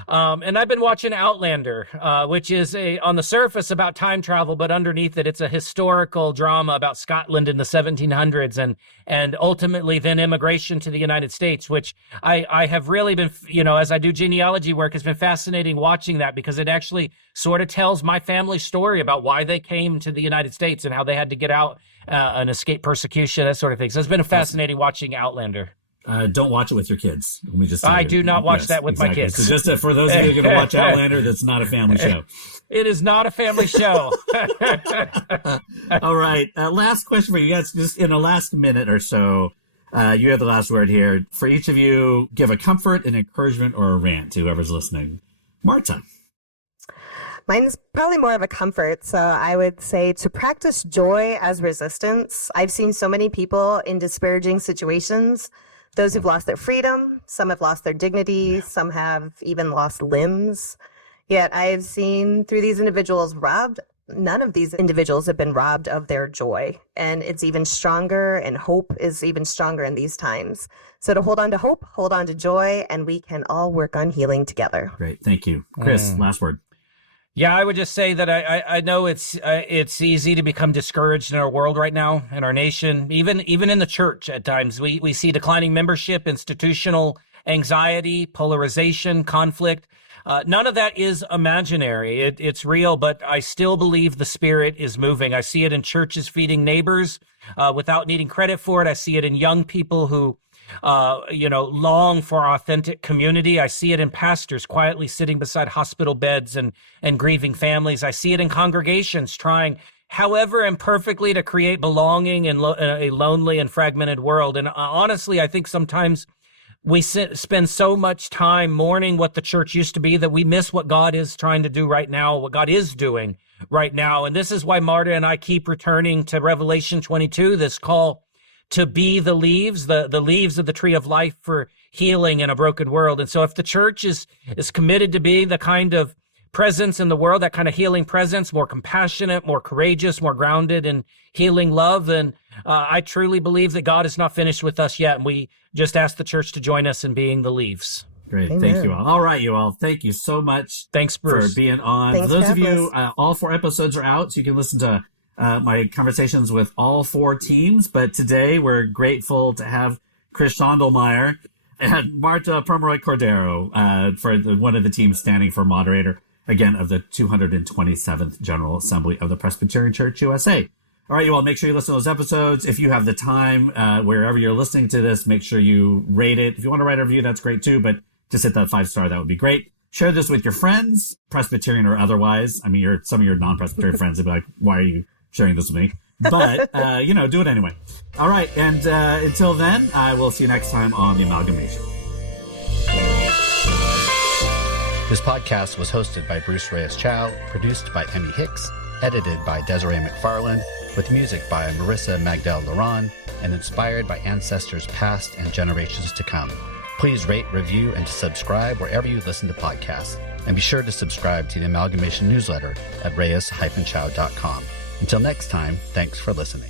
And I've been watching Outlander, which is on the surface about time travel, but underneath it, it's a historical drama about Scotland in the 1700s and ultimately then immigration to the United States, which I have really been, as I do genealogy work, it's been fascinating watching that because it actually sort of tells my family's story about why they came to the United States and how they had to get out and escape persecution, that sort of thing. So it's been fascinating watching Outlander. Don't watch it with your kids. Let me just I do not watch that with my kids. So just for those of you who are going to watch Outlander, that's not a family show. It is not a family show. All right. Last question for you guys, just in the last minute or so. You have the last word here. For each of you, give a comfort, an encouragement, or a rant to whoever's listening. Marta. Mine's probably more of a comfort. So I would say to practice joy as resistance. I've seen so many people in disparaging situations. Those who've lost their freedom, some have lost their dignity, some have even lost limbs. Yet I've seen through these individuals none of these individuals have been robbed of their joy. And it's even stronger, and hope is even stronger in these times. So to hold on to hope, hold on to joy, and we can all work on healing together. Great. Thank you. Kris, last word. Yeah, I would just say that I know it's easy to become discouraged in our world right now, in our nation, even in the church at times. We see declining membership, institutional anxiety, polarization, conflict. None of that is imaginary. It's real, but I still believe the Spirit is moving. I see it in churches feeding neighbors without needing credit for it. I see it in young people who long for authentic community. I see it in pastors quietly sitting beside hospital beds and grieving families. I see it in congregations trying, however imperfectly, to create belonging in a lonely and fragmented world. And honestly, I think sometimes we spend so much time mourning what the church used to be that we miss what God is trying to do right now, what God is doing right now. And this is why Marta and I keep returning to Revelation 22, this call to be the leaves, the leaves of the tree of life for healing in a broken world. And so if the church is committed to being the kind of presence in the world, that kind of healing presence, more compassionate, more courageous, more grounded in healing love, then I truly believe that God is not finished with us yet. And we just ask the church to join us in being the leaves. Great. Amen. Thank you all. All right, you all. Thank you so much. Thanks, Bruce, for being on. Thanks for those for of you, us. all 4 episodes are out, so you can listen to my conversations with all 4 teams. But today we're grateful to have Kris Schondelmeyer and Marta Pumroy-Cordero for one of the teams standing for moderator, again, of the 227th General Assembly of the Presbyterian Church, USA. All right, you all, make sure you listen to those episodes. If you have the time, wherever you're listening to this, make sure you rate it. If you want to write a review, that's great too, but just hit that 5-star. That would be great. Share this with your friends, Presbyterian or otherwise. I mean, some of your non-Presbyterian friends would be like, why are you sharing this with me? But, do it anyway. All right. And until then, I will see you next time on The Amalgamation. This podcast was hosted by Bruce Reyes-Chow, produced by Emmy Hicks, edited by Desiree McFarland, with music by Marissa Magdal-Laron, and inspired by ancestors past and generations to come. Please rate, review, and subscribe wherever you listen to podcasts. And be sure to subscribe to the Amalgamation newsletter at Reyes-Chow.com. Until next time, thanks for listening.